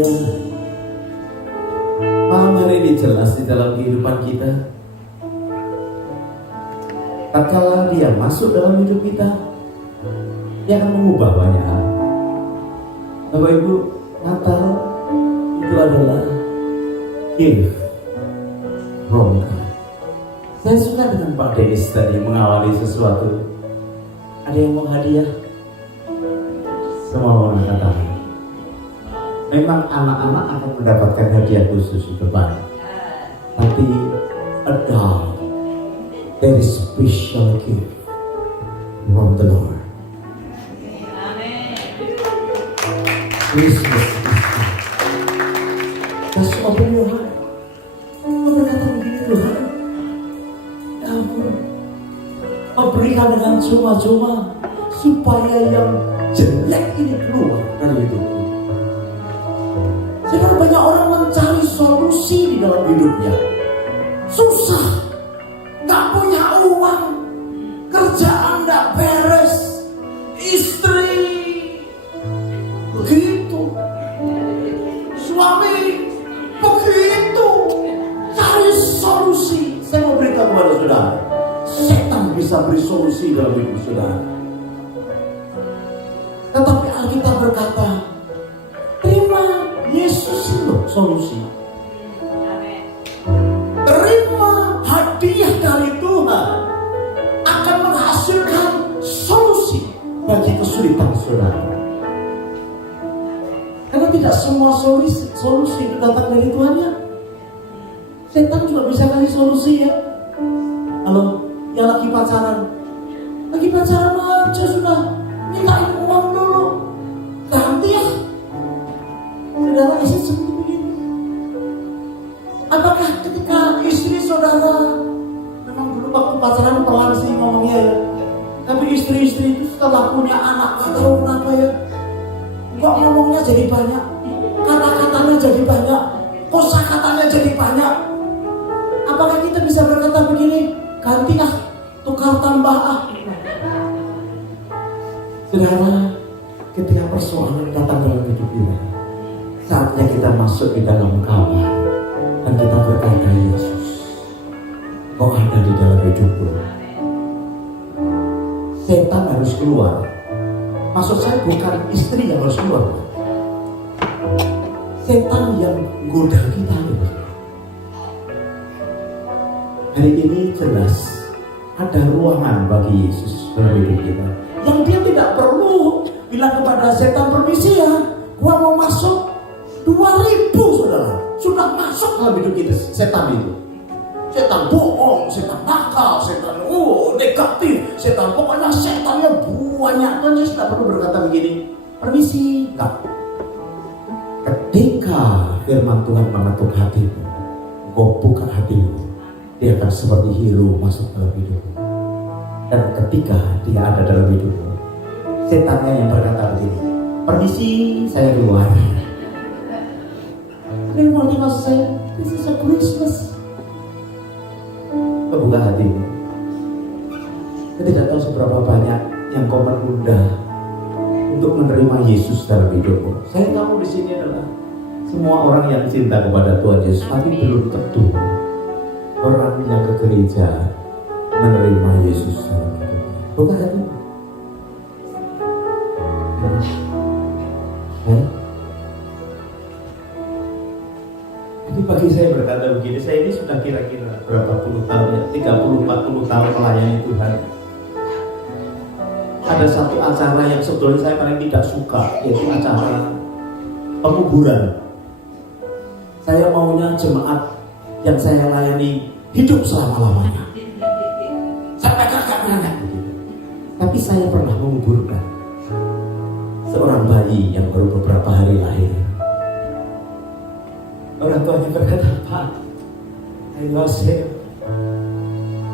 haleluya. Malam hari ini jelas di dalam kehidupan kita. Tatkala dia masuk dalam hidup kita, dia akan mengubah banyak hal. Bapak Ibu, Natal itu adalah gift from God. Saya suka dengan Pak Denis tadi mengawali sesuatu. Ada yang mau hadiah? Semua mau angkat tangan. Memang anak-anak akan mendapatkan hadiah khusus di depan. Tapi adult, there is special gift from the Lord. Christmas. Just open your heart. Kau berkata begini, Tuhan, ya ampun, kau berikan dengan cuma-cuma supaya yang jelek ini keluar dari hidupku. Sedang banyak orang mencari solusi di dalam hidupnya. Susah, gak punya uang, kerjaan gak beres, istri begitu, suami begitu, cari solusi. Saya mau beritahu kepada saudara, setan bisa beri solusi dalam hidup saudara. Tetapi Alkitab berkata, terima Yesus itu solusi. Terima hadiah dari Tuhan akan menghasilkan solusi bagi kesulitan saudara. Karena tidak semua solusi itu datang dari Tuhan ya. Setan juga bisa kasih solusi ya. Halo, yang lagi pacaran aja sudah mintain uang dulu, ganti ya. Saudara isi seperti begini. Apakah ketika istri saudara, memang dulu waktu pacaran pelan sih ngomongnya ya, tapi istri-istri itu setelah punya anak gak tahu kenapa ya, kok ngomongnya jadi banyak, kata-katanya jadi banyak, kosakatanya jadi banyak. Apakah kita bisa berkata begini, ganti ah, tukar tambah ah? Saudara, ketika persoalan datang dalam hidup kita, saatnya kita masuk di dalam kamar dan kita berkata, Yesus, kau ada di dalam hidupku. Setan harus keluar. Maksud saya bukan istri yang harus keluar, setan yang goda kita. Hari ini jelas ada ruangan bagi Yesus dalam hidup kita, yang dia tidak perlu bilang kepada setan, permisi ya, gua mau masuk. 2000 saudara sudah masuk dalam hidup kita. Setan itu, setan bohong, setan nakal, setan negatif, setan pokoknya setannya banyak. Dan saya tidak perlu berkata begini, permisi, enggak. Ketika firman Tuhan mengetuk hatimu, kau buka hatimu, dia akan seperti hero masuk dalam hidupmu. Dan ketika dia ada dalam hidupmu, setannya yang berkata begini, permisi, saya keluar. Ini berarti maksud saya, this is a Christmas. Kau buka hatimu. Saya tidak tahu seberapa banyak yang kau menunda untuk menerima Yesus dalam hidupmu. Saya tahu di sini adalah semua orang yang cinta kepada Tuhan Yesus, tapi belum tentu orang yang ke gereja menerima Yesus dalam hidupnya. Buka hatimu. Ya. Jadi bagi saya berkata begini, saya ini sudah kira-kira berapa puluh tahun ya, 30-40 tahun melayani Tuhan. Ada satu acara yang sebetulnya saya paling tidak suka, yaitu acara penguburan. Saya maunya jemaat yang saya layani hidup selama-lamanya. Sampai kakak nenek begitu. Tapi saya pernah menguburkan seorang bayi yang baru beberapa hari lahir. Orang tuanya berkata, Pak, I lost him.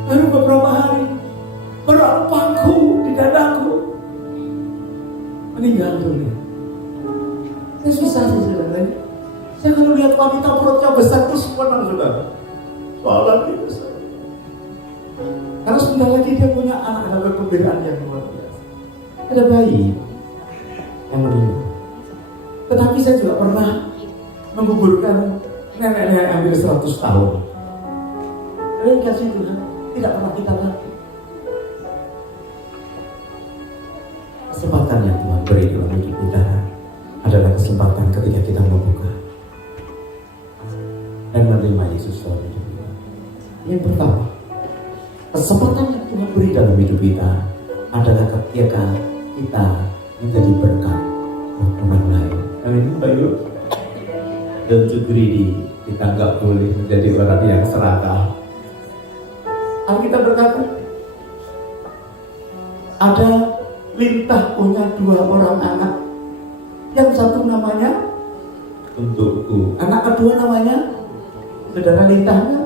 Baru beberapa hari, berat pangku di dadaku, meninggal dunia. Saya susah sih saudara. Saya kalau lihat wanita perutnya besar terus senang saudara. Soalnya dia besar. Karena sebentar lagi dia punya anak dalam kegembiraan yang luar biasa. Ada bayi yang meninggal. Tetapi saya juga pernah menguburkan nenek-nenek hampir 100 tahun. Dan kasih Tuhan tidak pernah kita tahu. Kesempatan yang Tuhan beri dalam hidup kita adalah kesempatan ketika kita membuka dan menerima Yesus dalam hidup kita. Yang pertama, kesempatan yang Tuhan beri dalam hidup kita adalah ketika kita menjadi berkat buat orang lain. Amin, Bayu. Don't you greedy. Kita nggak boleh menjadi orang yang serakah. Alkitab berkata, ada Lintah punya 2 orang anak. Yang satu namanya untukku, anak kedua namanya saudara Lintahnya.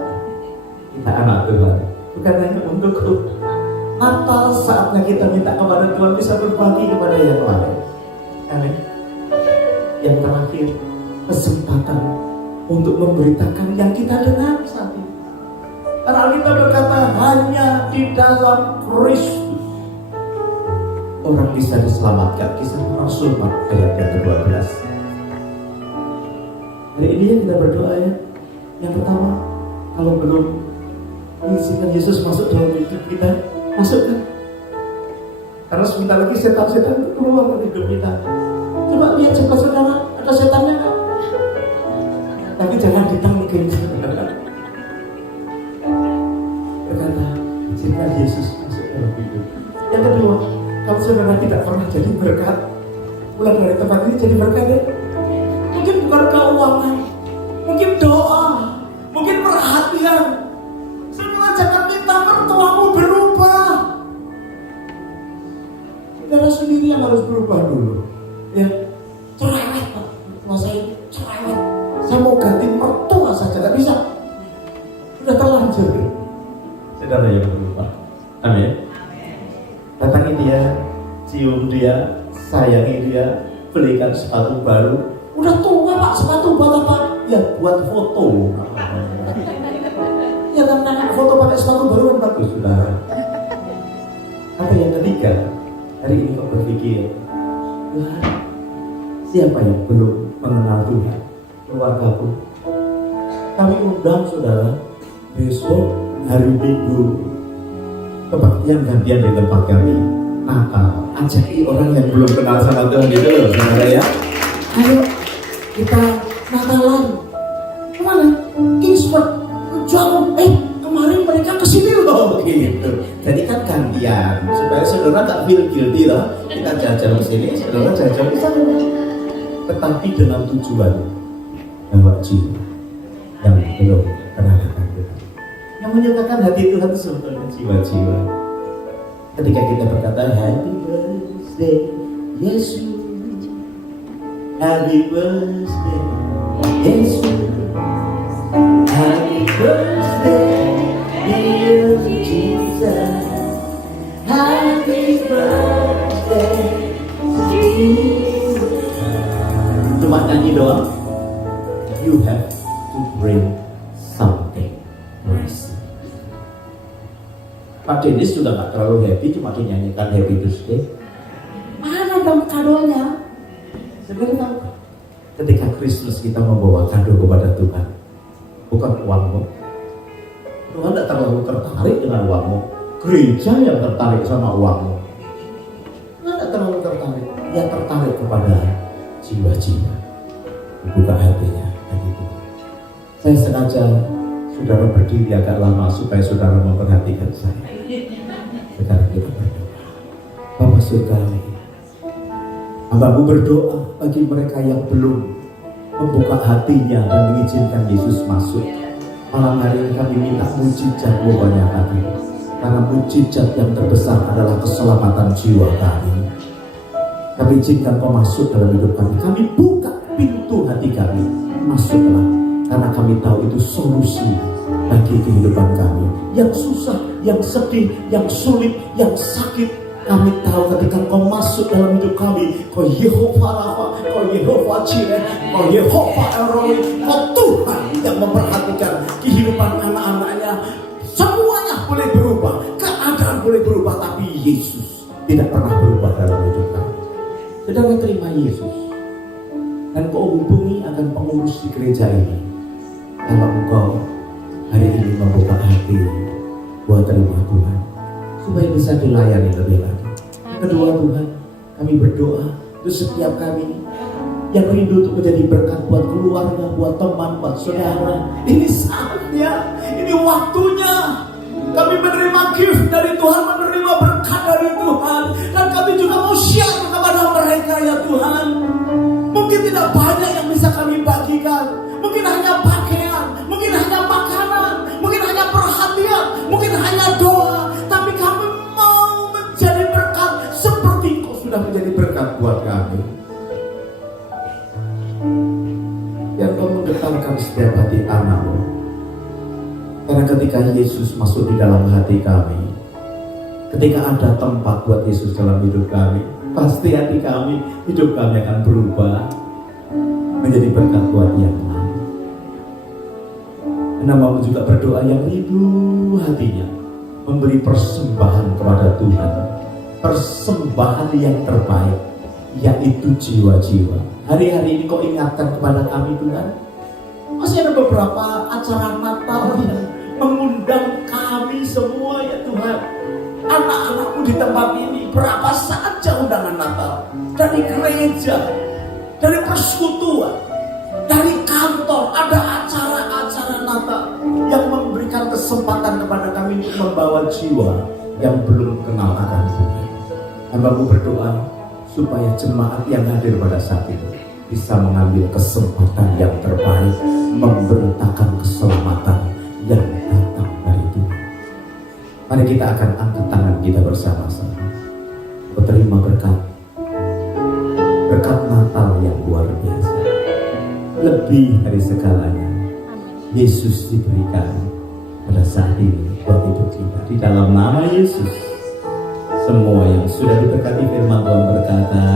Kita anak Tuhan, bukan hanya untukku. Natal saatnya kita minta kepada Tuhan bisa berbagi kepada yang lain. Amin. Yang terakhir, kesempatan untuk memberitakan yang kita dengar saat ini. Karena kita berkata hanya di dalam Kristus orang bisa diselamatkan. Kisah Rasul 4 ayat yang ke-12. Hari ini kita berdoa ya. Yang pertama, kalau belum mengizinkan Yesus masuk dalam hidup kita, masukkan. Karena sebentar lagi setan-setan itu keluar dari hidup kita. Coba lihat sebelah saudara, ada setannya kan? Tapi jangan ditangkap. Berkata, izinkan Yesus masuk dalam hidup. Yang kedua, kalau saudara tidak pernah jadi berkat, pulang dari tempat ini jadi berkat ya. Mungkin bukan keuangan, mungkin doa, mungkin perhatian. Semua jangan minta mertuamu berubah. Saudara sendiri yang harus berubah dulu. Ya, cerewet Pak, saya cerewet. Saya mau ganti mertua saja nggak bisa. Sudah terlanjur. Saudara yang berubah. Amin. Datangi dia, cium dia, sayangi dia, belikan sepatu baru. Udah tua Pak, sepatu buat apa? Ya buat foto. Ya kan foto pakai sepatu baru kan bagus sudah. Atau yang ketiga, hari ini kau berpikir, Tuhan, siapa yang belum mengenal Tuhan? Keluargaku. Kami undang saudara besok hari Minggu kebaktian gantian di tempat kami Natal. Ajaki orang yang belum kenal sama Tuhan gitu loh saudara ya. Ayo kita Natalan. Kemana? Kingsford. Jauh. Kemarin mereka kesini loh gitu. Jadi kan gantian supaya saudara tak feel guilty loh. Kita jajan kesini, saudara jajan ke sana. Tetapi dengan tujuan bahwa jiwa yang belum kenal dengan Tuhan, yang menyukakan hati Tuhan itu sebetulnya jiwa-jiwa. Ketika kita berkata Happy Birthday Yesus, Happy Birthday Yesus, Happy Birthday dear Jesus, Happy Birthday Jesus. Cuma nyanyi doang. You have to bring something nice. Pak Dennis sudah gak terlalu happy, cuma dinyanyikan Happy Birthday. Mana dong kadonya? Sebenarnya tahu, ketika Christmas kita membawa kado kepada Tuhan, bukan uangmu. Tuhan tidak terlalu tertarik dengan uangmu. Gereja yang tertarik sama uangmu. Tuhan tidak terlalu tertarik. Dia tertarik kepada jiwa-jiwa. Buka hatinya. Saya sengaja saudara berdiri agak lama supaya saudara memperhatikan saya. Sekarang kita berdoa. Bapa Surgawi, Hamba-Mu berdoa bagi mereka yang belum membuka hatinya dan mengizinkan Yesus masuk. Malam hari ini kami minta mujizat-Mu banyak hati. Karena mujizat yang terbesar adalah keselamatan jiwa kami. Kami izinkan Kau masuk dalam hidup kami. Kami buka pintu hati kami. Masuklah. Karena kami tahu itu solusi bagi kehidupan kami. Yang susah, yang sedih, yang sulit, yang sakit, kami tahu ketika Kau masuk dalam hidup kami, Kau Yehova Rafa, Kau Yehova Jireh, Kau Yehova Elroy, Kau Tuhan yang memperhatikan kehidupan anak-anaknya. Semuanya boleh berubah, keadaan boleh berubah, tapi Yesus tidak pernah berubah dalam hidup kami. Saudara terima Yesus. dan kau hubungi akan pengurus di gereja ini. Kalau engkau hari ini membuka hati buat terima Tuhan, supaya bisa dilayani lebih lagi. Yang kedua, Tuhan, kami berdoa untuk setiap kami yang rindu untuk menjadi berkat buat keluarga, buat teman, buat saudara. Ini saatnya, ini waktunya. Kami menerima gift dari Tuhan, menerima berkat dari Tuhan, dan kami juga mau share kepada mereka ya Tuhan. Mungkin tidak banyak yang bisa kami bagikan, mungkin hanya pakaian, mungkin hanya makanan, mungkin hanya perhatian, mungkin hanya doa, tapi kami mau menjadi berkat seperti Kau sudah menjadi berkat buat kami. Biar Kau menggetarkan setiap hati anak-Mu. Karena ketika Yesus masuk di dalam hati kami, ketika ada tempat buat Yesus dalam hidup kami, pasti hati kami, hidup kami akan berubah menjadi berkat buat yang lain. Namamu juga berdoa yang rindu hatinya memberi persembahan kepada Tuhan, persembahan yang terbaik, yaitu jiwa-jiwa. Hari-hari ini Kau ingatkan kepada kami Tuhan, masih ada beberapa acara Natal yang mengundang kami semua ya Tuhan. Anak-anakmu di tempat ini, berapa saja undangan Natal, dari gereja, dari persekutuan, dari kantor, ada acara-acara Natal yang memberikan kesempatan kepada kami untuk membawa jiwa yang belum kenal akan Tuhan. Hamba-Mu berdoa supaya jemaat yang hadir pada saat ini bisa mengambil kesempatan yang terbaik, memberitakan keselamatan yang datang dari Tuhan. Mari kita akan angkat tangan kita bersama-sama, menerima berkat Natal yang luar biasa. Lebih dari segalanya, Yesus diberikan pada saat ini buat hidup kita. Di dalam nama Yesus, semua yang sudah diberkati firman Tuhan berkata,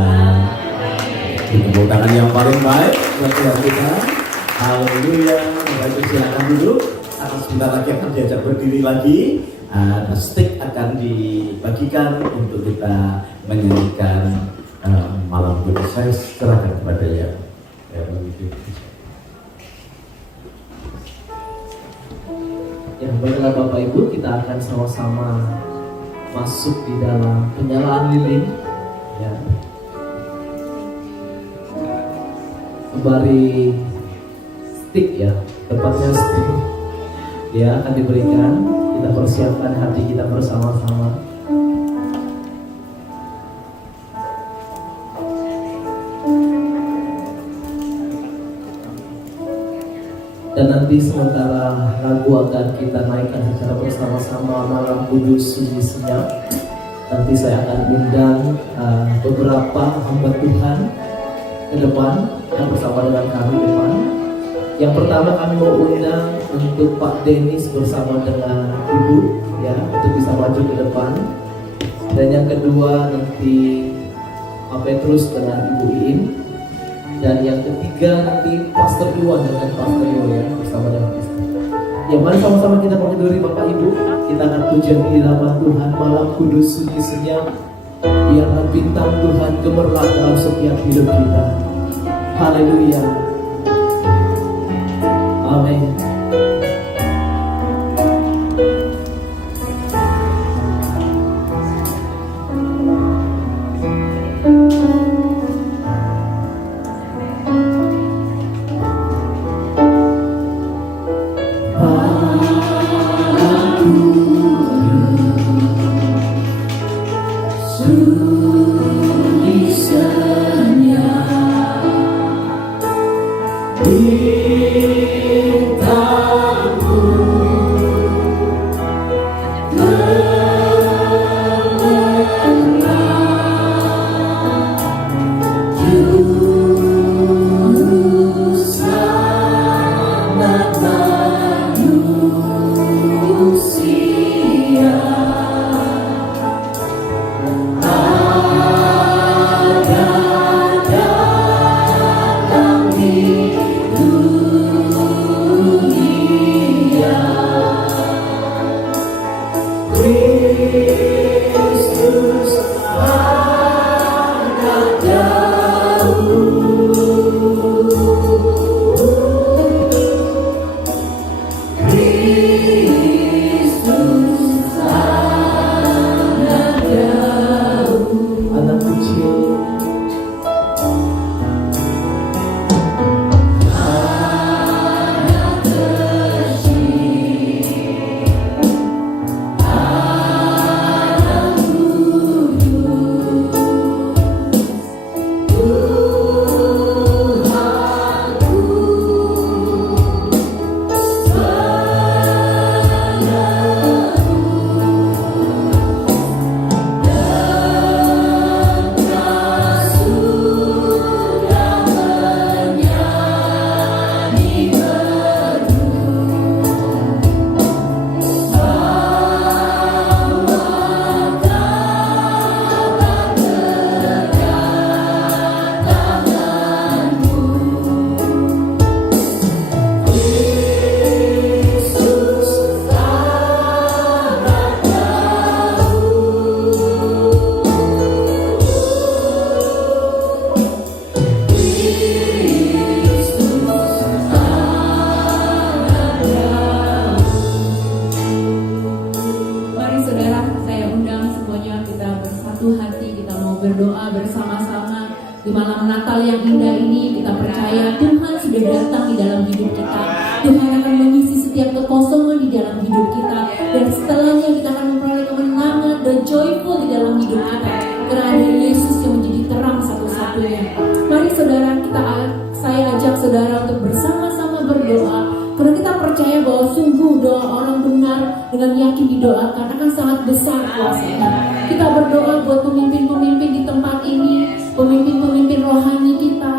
tepuk tangan yang paling baik buat Tuhan kita. Haleluya. Baik, silakan duduk. Akan sebentar lagi akan diajak berdiri lagi. Stick akan dibagikan untuk kita menyanyikan malam kudus. Saya serahkan kepada yang begitu. Ya, baiklah Bapak Ibu, kita akan sama-sama masuk di dalam penyalaan lilin. Ya. Kembali stick ya, tepatnya stick. Ya, akan diberikan. Kita persiapkan hati kita bersama-sama. Dan nanti sementara lagu akan kita naikkan secara bersama-sama, Malam Kudus Sunyi Senyap. Nanti saya akan undang beberapa hamba Tuhan ke depan yang bersama dengan kami di depan. Yang pertama kami mau undang untuk Pak Denis bersama dengan Ibu ya, untuk bisa maju ke depan. Dan yang kedua nanti Pak Petrus dengan Ibu Iin. Dan yang ketiga nanti Pastor Iwan dengan Pastor Yo ya, bersama dengan Pastor. Ya, mari sama-sama kita menghadiri Bapak Ibu. Kita akan pujian di hadapan Tuhan, Malam Kudus Sunyi Senyap. Biarlah bintang Tuhan gemerlap dalam setiap hidup kita. Haleluya. Amin. Kami hidup kita. Tuhan akan mengisi setiap kekosongan di dalam hidup kita, dan setelahnya kita akan memperoleh kemenangan dan joyful di dalam hidup kita, karena ada Yesus yang menjadi terang satu-satunya. Mari saudara, saya ajak saudara untuk bersama-sama berdoa, karena kita percaya bahwa sungguh doa orang benar dengan yakin didoakan akan sangat besar kuasanya. Kita berdoa buat pemimpin-pemimpin di tempat ini, pemimpin-pemimpin rohani kita,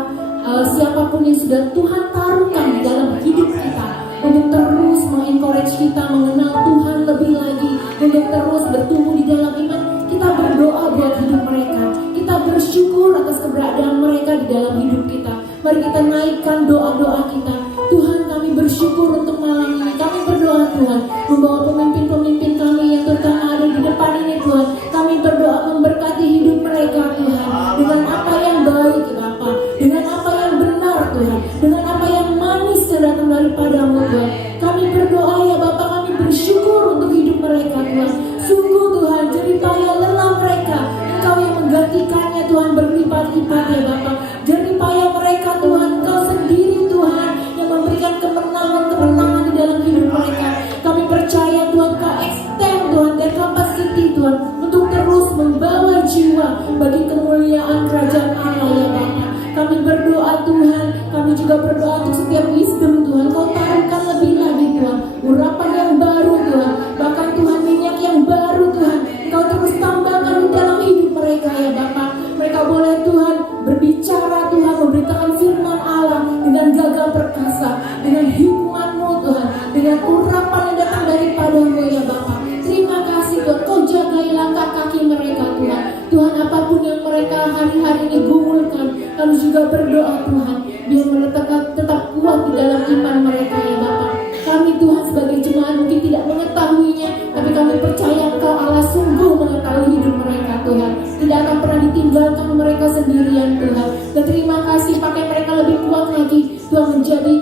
siapapun yang sudah Tuhan taruhkan di dalam hidup kita, untuk terus mengencourage kita mengenal Tuhan lebih lagi, untuk terus bertumbuh di dalam iman. Kita berdoa buat hidup mereka, kita bersyukur atas keberadaan mereka di dalam hidup kita. Mari kita naikkan doa-doa kita. Tuhan, kami bersyukur untuk malam ini. Kami berdoa Tuhan, membawa pemimpin-pemimpin kami yang terutama ada di depan ini Tuhan. Kami berdoa memberkati hidup mereka Tuhan, dengan apa yang baik Bapa, dengan apa yang benar Tuhan, dengan apa yang manis datang daripadamu Tuhan. Kami berdoa ya Bapa, kami bersyukur untuk hidup mereka Tuhan. Sungguh Tuhan, jeripaya lelah mereka, Engkau yang menggantikannya Tuhan berlipat-lipat ya Bapa. Jeripaya mereka Tuhan, Engkau sendiri Tuhan yang memberikan kemenangan-kemenangan di dalam hidup mereka. Kami percaya Tuhan, Kau extend Tuhan dan capacity Tuhan untuk terus membawa jiwa bagi kemuliaan kerajaan Allah ya Bapa. Kami berdoa Tuhan, kami juga berdoa untuk setiap wisdom Tuhan, Kau taruhkan lebih lagi Tuhan, urapan yang baru Tuhan, bahkan Tuhan minyak yang baru Tuhan, Kau terus tambahkan di dalam hidup mereka ya Bapa. Mereka boleh Tuhan berbicara Tuhan, memberitakan firman Allah dengan gagah perkasa, dengan hikmat-Mu Tuhan, dengan urapan yang datang daripada-Mu ya Bapa. Terima kasih Tuhan, Kau jagai langkah kaki mereka Tuhan. Tuhan, apapun yang mereka hari-hari ini gumulkan, kami juga berdoa Tuhan, biar mereka tetap kuat di dalam iman mereka ya Bapa. Kami Tuhan sebagai jemaat mungkin tidak mengetahuinya, tapi kami percaya Engkau Allah sungguh mengetahui hidup mereka Tuhan. Tidak akan pernah ditinggalkan mereka sendirian Tuhan. Dan terima kasih, pakai mereka lebih kuat lagi Tuhan, menjadi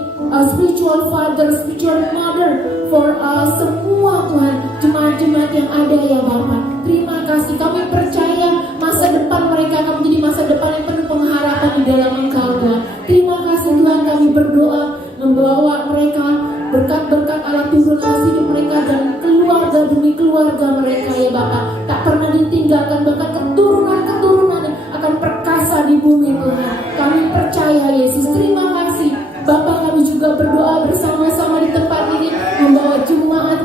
spiritual father, spiritual mother for semua Tuhan jemaat-jemaat yang ada ya Bapa. Terima kasih, kami percaya masa depan mereka akan menjadi masa depan yang penuh pengharapan di dalam Engkau Tuhan. Terima kasih Tuhan, kami berdoa membawa mereka berkat-berkat Allah turun atas hidup mereka dan keluarga demi keluarga mereka ya Bapa. Tak pernah ditinggalkan, bahkan keturunan-keturunan akan perkasa di bumi Tuhan. Kami percaya Yesus. Terima kasih Bapa, kami juga berdoa bersama-sama di tempat ini, membawa jemaat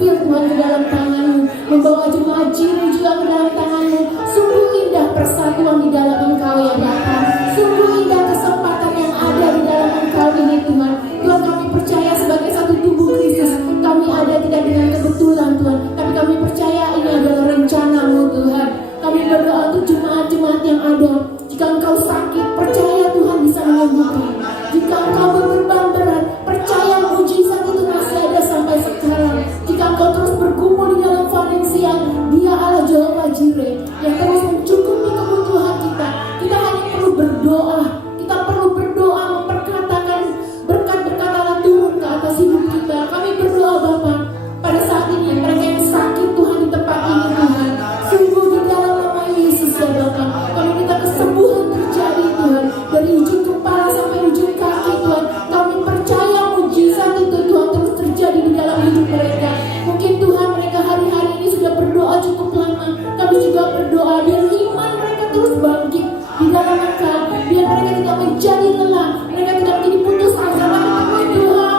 Field Tuhan ke dalam tangan-Mu, membawa jemaat Jiru juga ke dalam tangan-Mu. Sungguh indah persatuan di dalam Engkau ya Bapa. Sungguh indah kesempatan yang ada di dalam Engkau ini Tuhan. Tuhan, kami percaya sebagai satu tubuh Kristus, kami ada tidak dengan kebetulan Tuhan, tapi kami percaya ini adalah rencana-Mu Tuhan. Kami berdoa untuk jemaat-jemaat yang ada. Jika engkau sakit, percaya Tuhan bisa menyembuhkan. Jika engkau berbeban berat, percaya mujizat itu masih ada sampai sekarang. Jika engkau terus bergumul di dalam finansial, Dia Allah Jehovah Jireh yang terus mencukupi kebutuhan kita. Kita hanya perlu berdoa. Kita perlu berdoa, memperkatakan berkat-berkat Allah turun ke atas hidup kita. Kami berdoa Bapa, pada saat ini mereka yang sakit Tuhan di tempat ini Tuhan, sungguh di dalam nama Yesus ya Bapa, kami minta kesembuhan terjadi Tuhan, dari ujung kepala sampai ujung kaki Tuhan. Kami percaya mujizat itu Tuhan terus terjadi di dalam hidup mereka. Mungkin Tuhan mereka hari-hari ini sudah berdoa cukup lama, kami juga berdoa biar iman mereka terus bangkit di dalam Engkau, biar mereka tidak menjadi lelah, mereka tidak menjadi putus asa, tapi Tuhan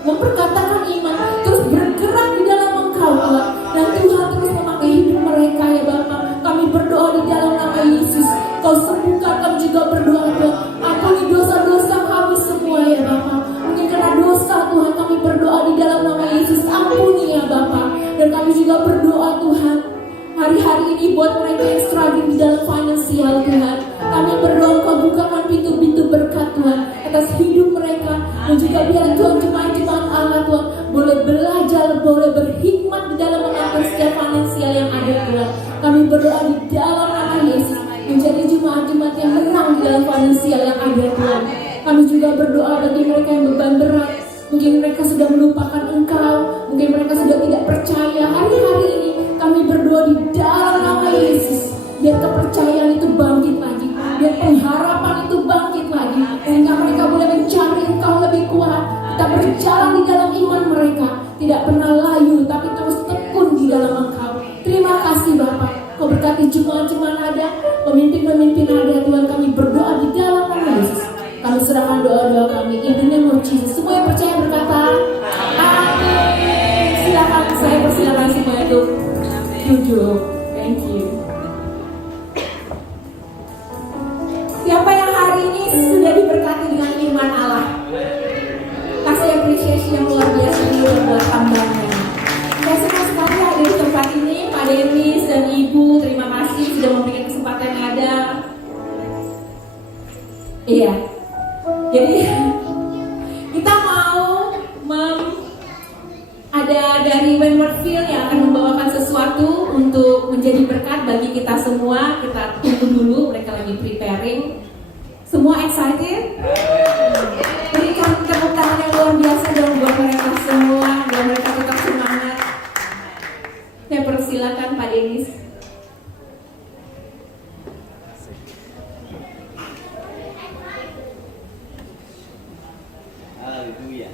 memperkatakan iman, terus bergerak di dalam Engkau Tuhan, dan Tuhan terus memakai hidup mereka ya Bapa. Kami berdoa di dalam nama Yesus, Kau sembuhkan. Kami juga berdoa Tuhan, ampuni dosa-dosa kami semua ya Bapa. Mungkin karena dosa Tuhan, kami berdoa di dalam nama Yesus, ampuni ya Bapa. Dan kami juga berdoa Tuhan, hari-hari ini buat mereka yang struggling di dalam finansial Tuhan, kami berdoa Kau bukakan pintu-pintu berkat Tuhan atas hidup mereka. Dan juga biar Tuhan jemaat-jemaat Allah Tuhan boleh belajar, boleh berhikmat di dalam mengatur setiap finansial yang ada Tuhan. Kami berdoa di dalam nama Yesus, menjadi jemaat-jemaat yang menang di dalam finansial yang ada Tuhan. Kami juga berdoa bagi mereka yang beban berat, mungkin mereka sudah melupakan Engkau, mungkin mereka sudah tidak percaya. Hari-hari ini kami berdoa di dalam nama Yesus, biar kepercayaan itu bangkit lagi, biar pengharapan itu bangkit lagi, sehingga mereka boleh mencari Engkau lebih kuat. Kita berjalan di dalam iman mereka, tidak pernah layu, tapi terus tekun di dalam Engkau. Terima kasih Bapak. Kau berkati jemaat-jemaat ada, pemimpin-pemimpin ada, Tuhan, kami berdoa di dalam nama Yesus. Kami serahkan doa-doa kami in the name of Jesus. Semua yang percaya berkata amin. Silakan, saya persilakan semua itu duduk. Thank you. Siapa yang hari ini sudah diberkati dengan firman Allah? Kasih apresiasi yang luar biasa dulu buat hambanya. Saya senang sekali hadir di tempat ini, Pak Denis dan Ibu. Terima kasih sudah memberikan kesempatan yang ada. Iya. Jadi kita mau ada dari Wentworthville yang akan membawakan sesuatu untuk menjadi berkat bagi kita semua. Kita tunggu dulu, mereka lagi preparing. Semua excited? Berikan tepuk tangan yang luar biasa dong buat mereka semua, buat mereka tetap semangat. Saya persilakan Pak Denis. Haleluya.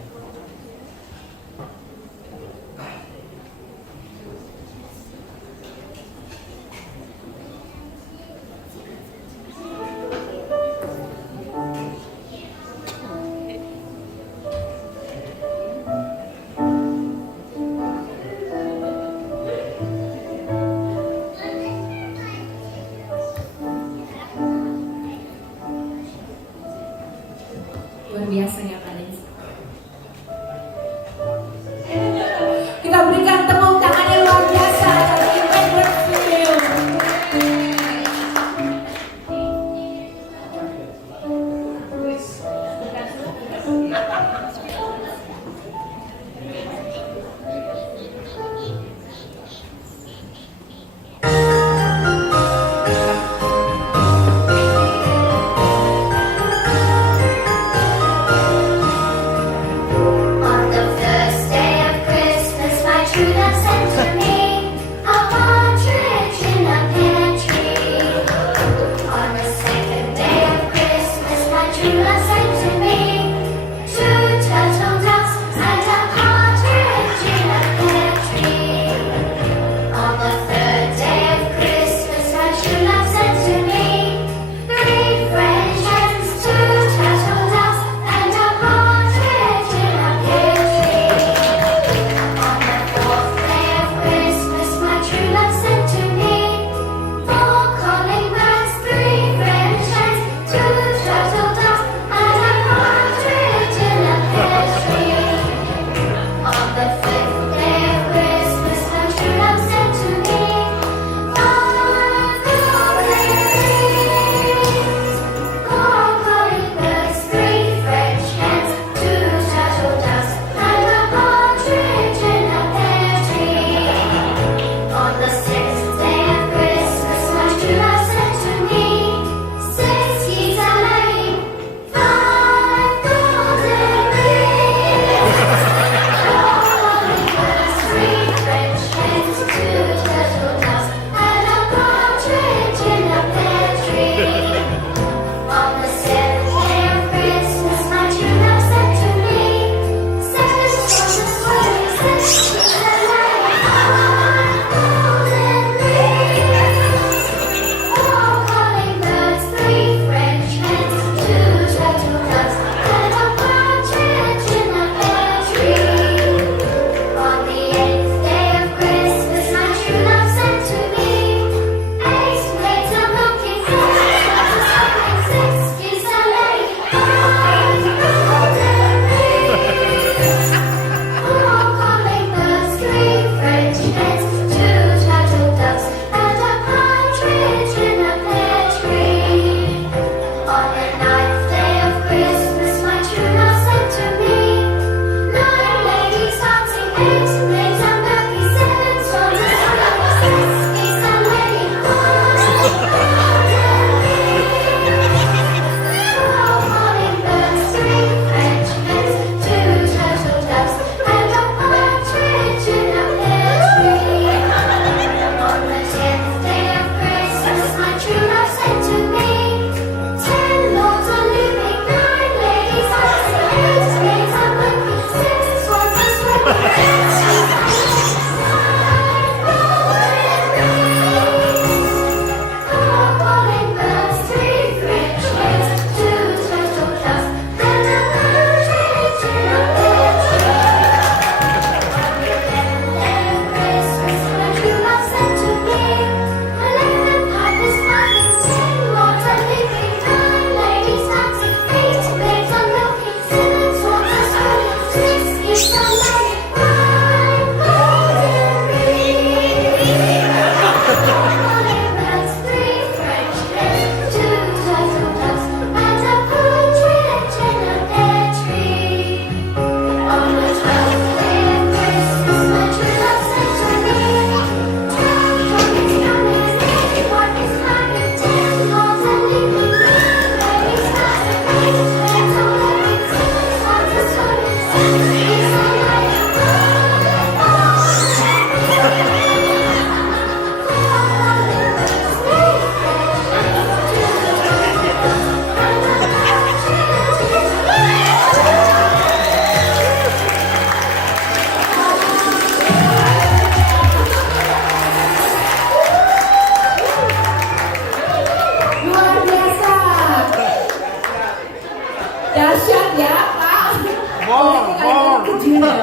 rajin ya Pak.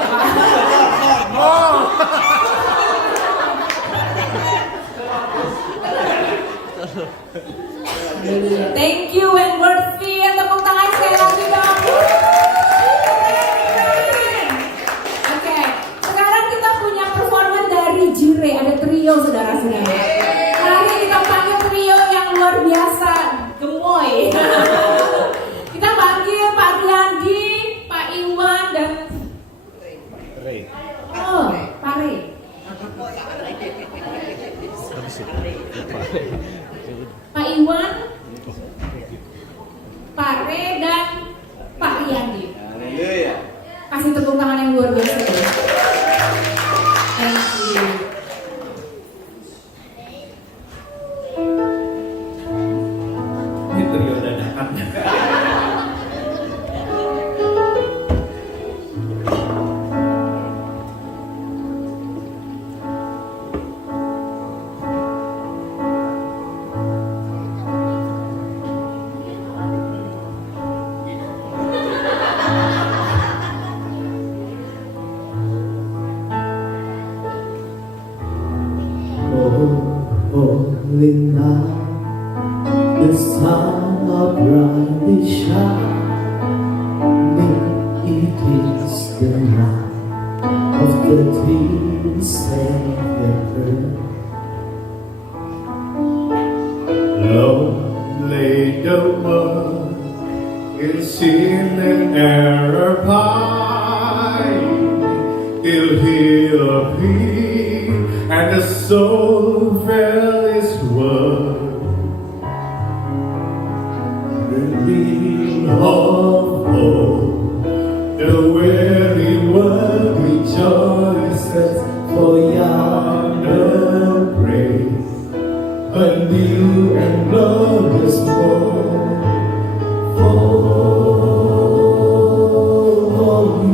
Thank you and worthy, tepuk tangan sekali lagi dong. Oke, sekarang kita punya performance dari Jire, ada trio saudara-saudara. Hari kita panggil trio yang luar biasa, gemoy. Kita panggil Pak Riyandi, Pak Iwan dan Pak Rey. Pak Iwan, Pak Rey dan Pak Riyandi. Kasih tepuk tangan yang luar biasa. Thank you. Ini trio dadakan. Holy night, the sun of brightly shining. It is the night of the dear Savior. Lonely the world in sin and error pining, till He appeared and the soul felt His word. The beam of hope, the weary world rejoices, for yonder praise a new and glorious morn. For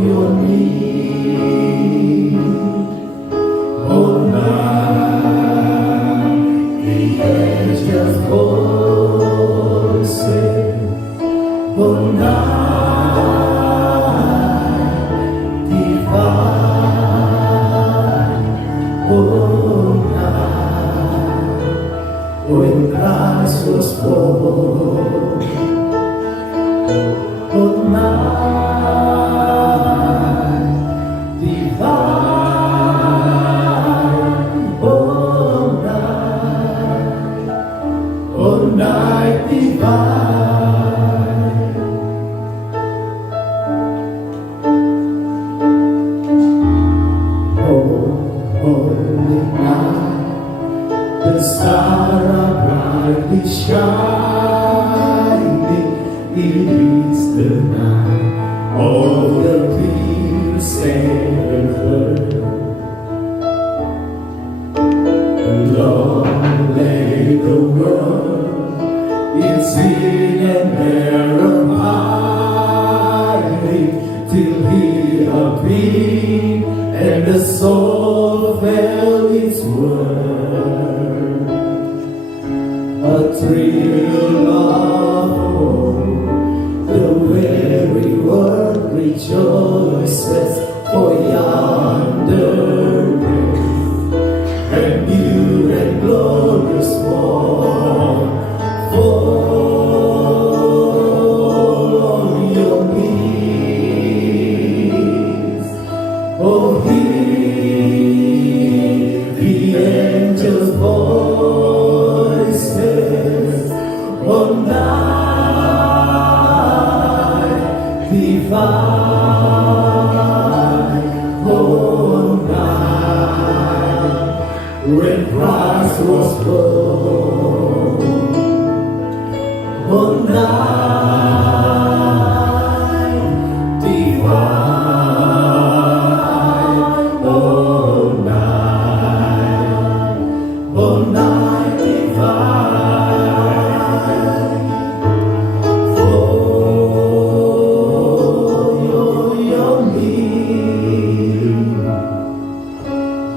your need, oh night, the angels voices, oh night, divine, oh night, when Christ was born, oh night, divine, oh night divine. Holy night, the star brightly shining. It is the night of the dear Savior. Long lay the world in sin and error pining, till He appeared and the soul felt His word. A thrill of hope, the weary world rejoices, for yonder grace and new and glorious morn. For your needs, oh hear the angels' voices, oh night divine, oh night, when Christ was born, oh night divine, oh night divine, for your need,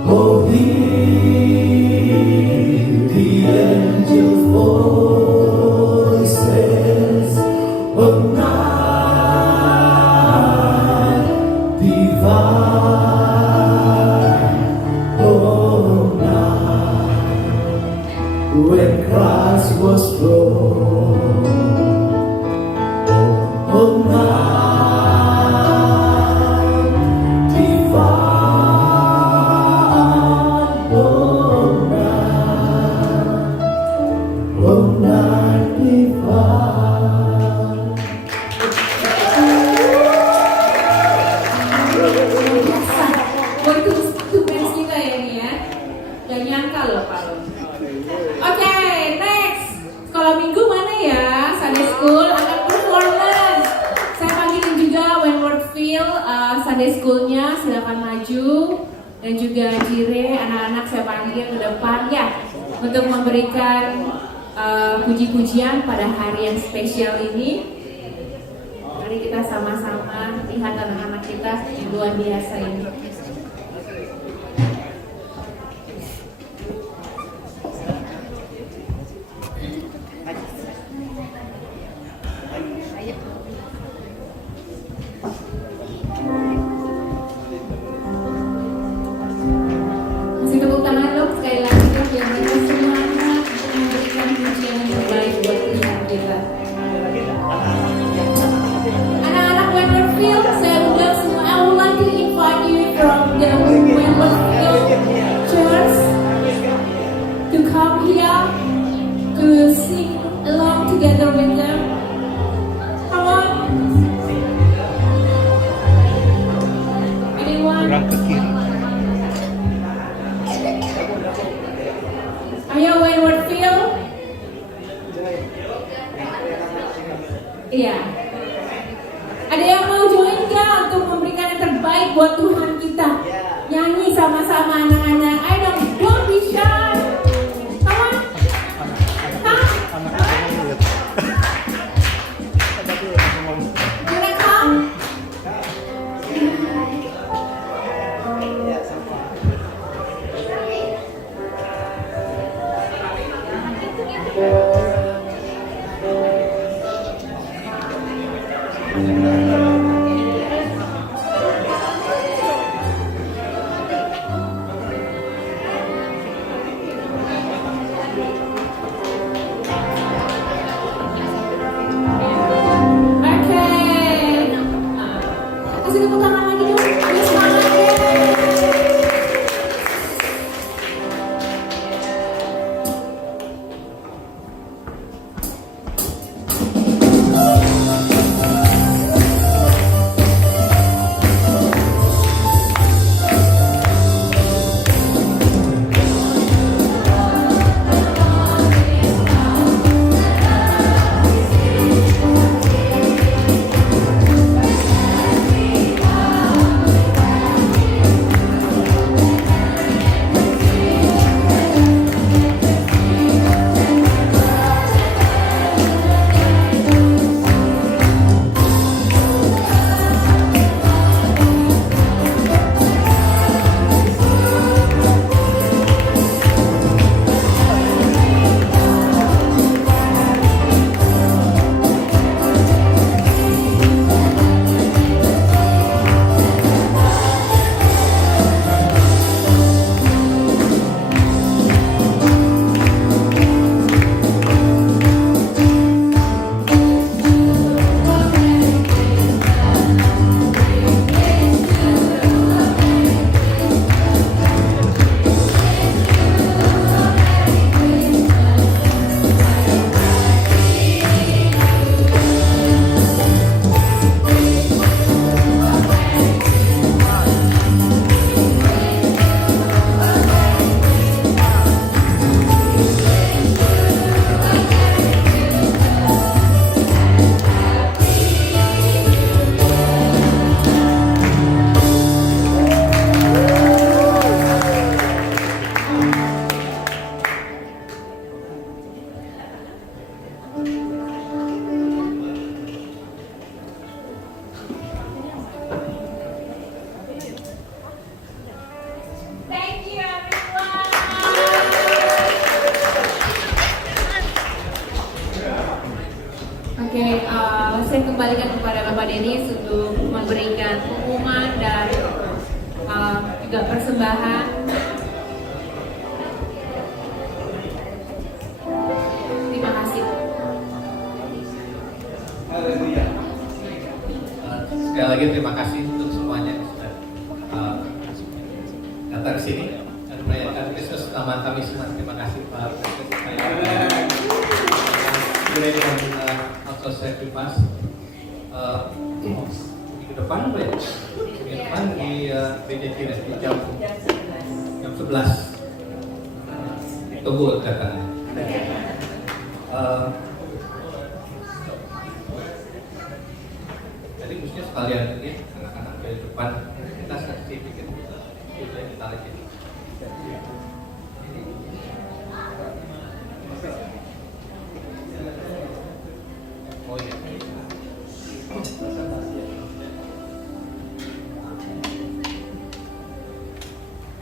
oh hear the Oh, night when Christ was born. Oh, night divine. Oh, night divine. Biasa. Waktu band kita ya nih ya. Gak nyangka loh Pak. Oke, next. Sekolah minggu mana ya? Sunday School akan performance. Saya panggilin juga Wentworth Field Sunday School-nya, silakan maju. Dan juga Jire, anak-anak saya panggil ke depan ya untuk memberikan puji-pujian pada hari yang spesial ini. Mari kita sama-sama lihat anak-anak kita yang luar biasa ini. Kasih tepuk tangan dong sekali lagi biar mereka semangat memberikan pujian yang terbaik buat Tuhan kita. Anak-anak Wentworth Field, saya undang semua. I would like to invite you from the Wentworth Field Church to come here to sing along together with them. Come on. Anyone? Ayo Wentworth Field. Iya. Ada yang mau join gak untuk memberikan yang terbaik buat Tuhan kita? Nyanyi sama-sama anak-anak. Ayo dong, don't be shy. Come on. Gonna come? Oke. Kasih tepuk tangan lagi dong. Ayo semangat ya. juga persembahan. Terima kasih. Sekali lagi terima kasih untuk semuanya yang sudah datang ke sini dan merayakan Kristus bersama kami semua. Terima kasih Pak Presiden dan Auto Sacrifice. Minggu depan di BJ Kires di jam 11 tunggu kedatangan. Jadi khususnya sekalian ini anak-anak dari depan kita saksi bikin video yang kita lagi. Oh iya.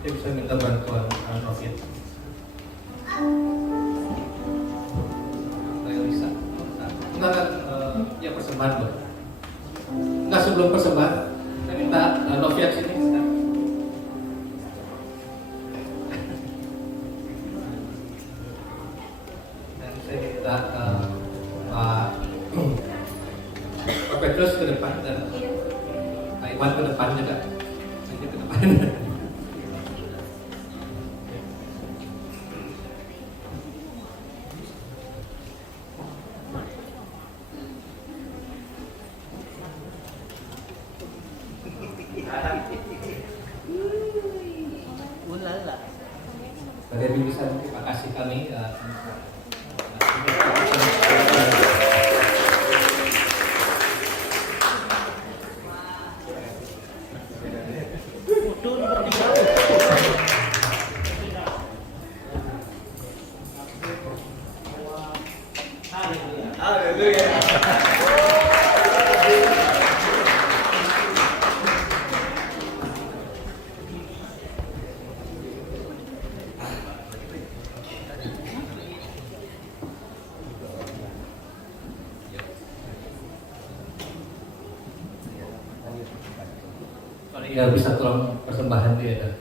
Saya bisa minta bantuan Novia. Lisa. Enggak, ya persembahan loh. Enggak, sebelum persembahan saya minta Novia sini. Dan saya minta Pak Petrus ke depan dan Pak Iwan ke depan juga. Nanti ke depan. Dari bisa terima kasih kami. Ya bisa tolong persembahan dia dan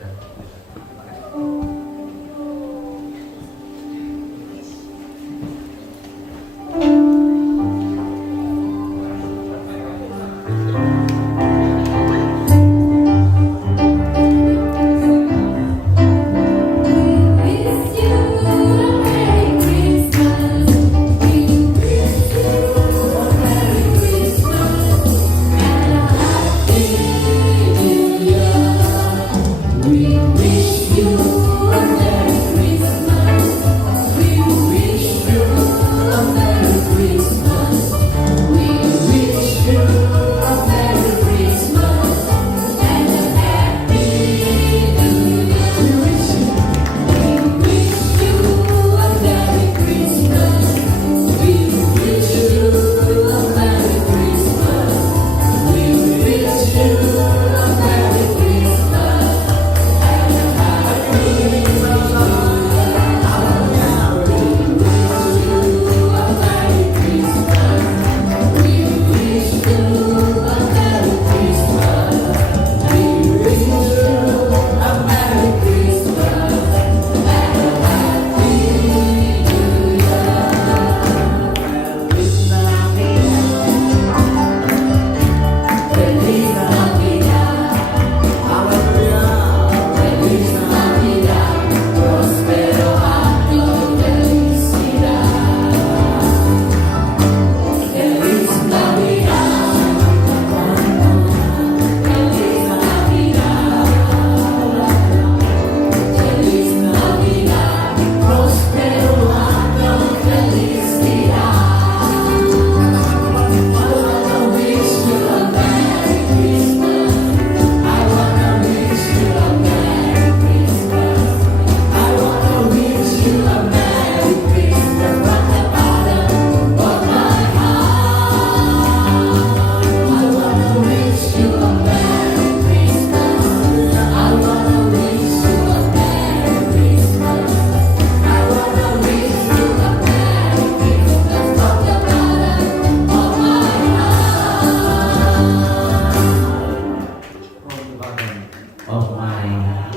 of my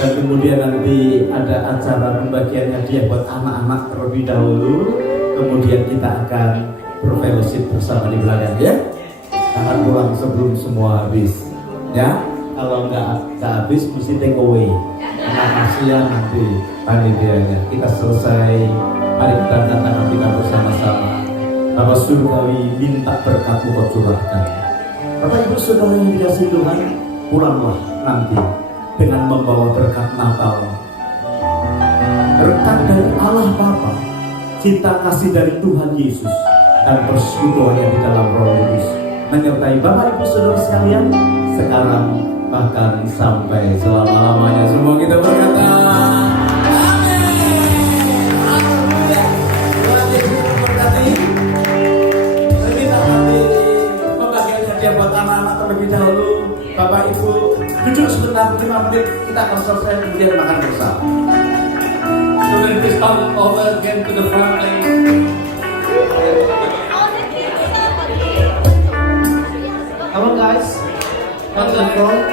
Dan kemudian nanti ada acara pembagian hadiah buat anak-anak terlebih dahulu. Kemudian kita akan berfellowship bersama di belakang ya. Jangan pulang sebelum semua habis ya. Kalau nggak habis mesti take away. Karena kasihan nanti panitianya. Kita selesai, mari kita katakan kita bersama-sama. Bapak Surgawi, minta berkat-Mu Kau curahkan. Bapak Ibu Saudara yang dikasihi Tuhan, pulanglah nanti dengan membawa berkat Natal. Berkat dari Allah Bapa, cinta kasih dari Tuhan Yesus, dan persekutuannya di dalam Roh Kudus menyertai Bapak Ibu Saudara sekalian sekarang bahkan sampai selama-lamanya. Semua kita berkata amin. Haleluya. Tuhan Yesus memberkati. Kita nanti pembagian hadiah buat anak-anak terlebih dahulu. Bapak Ibu duduk sebentar 5 menit, kita akan selesai kemudian makan bersama. Children, please come over again to the front line. Come on guys, come to the front.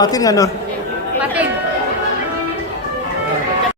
matiin nggak Nur?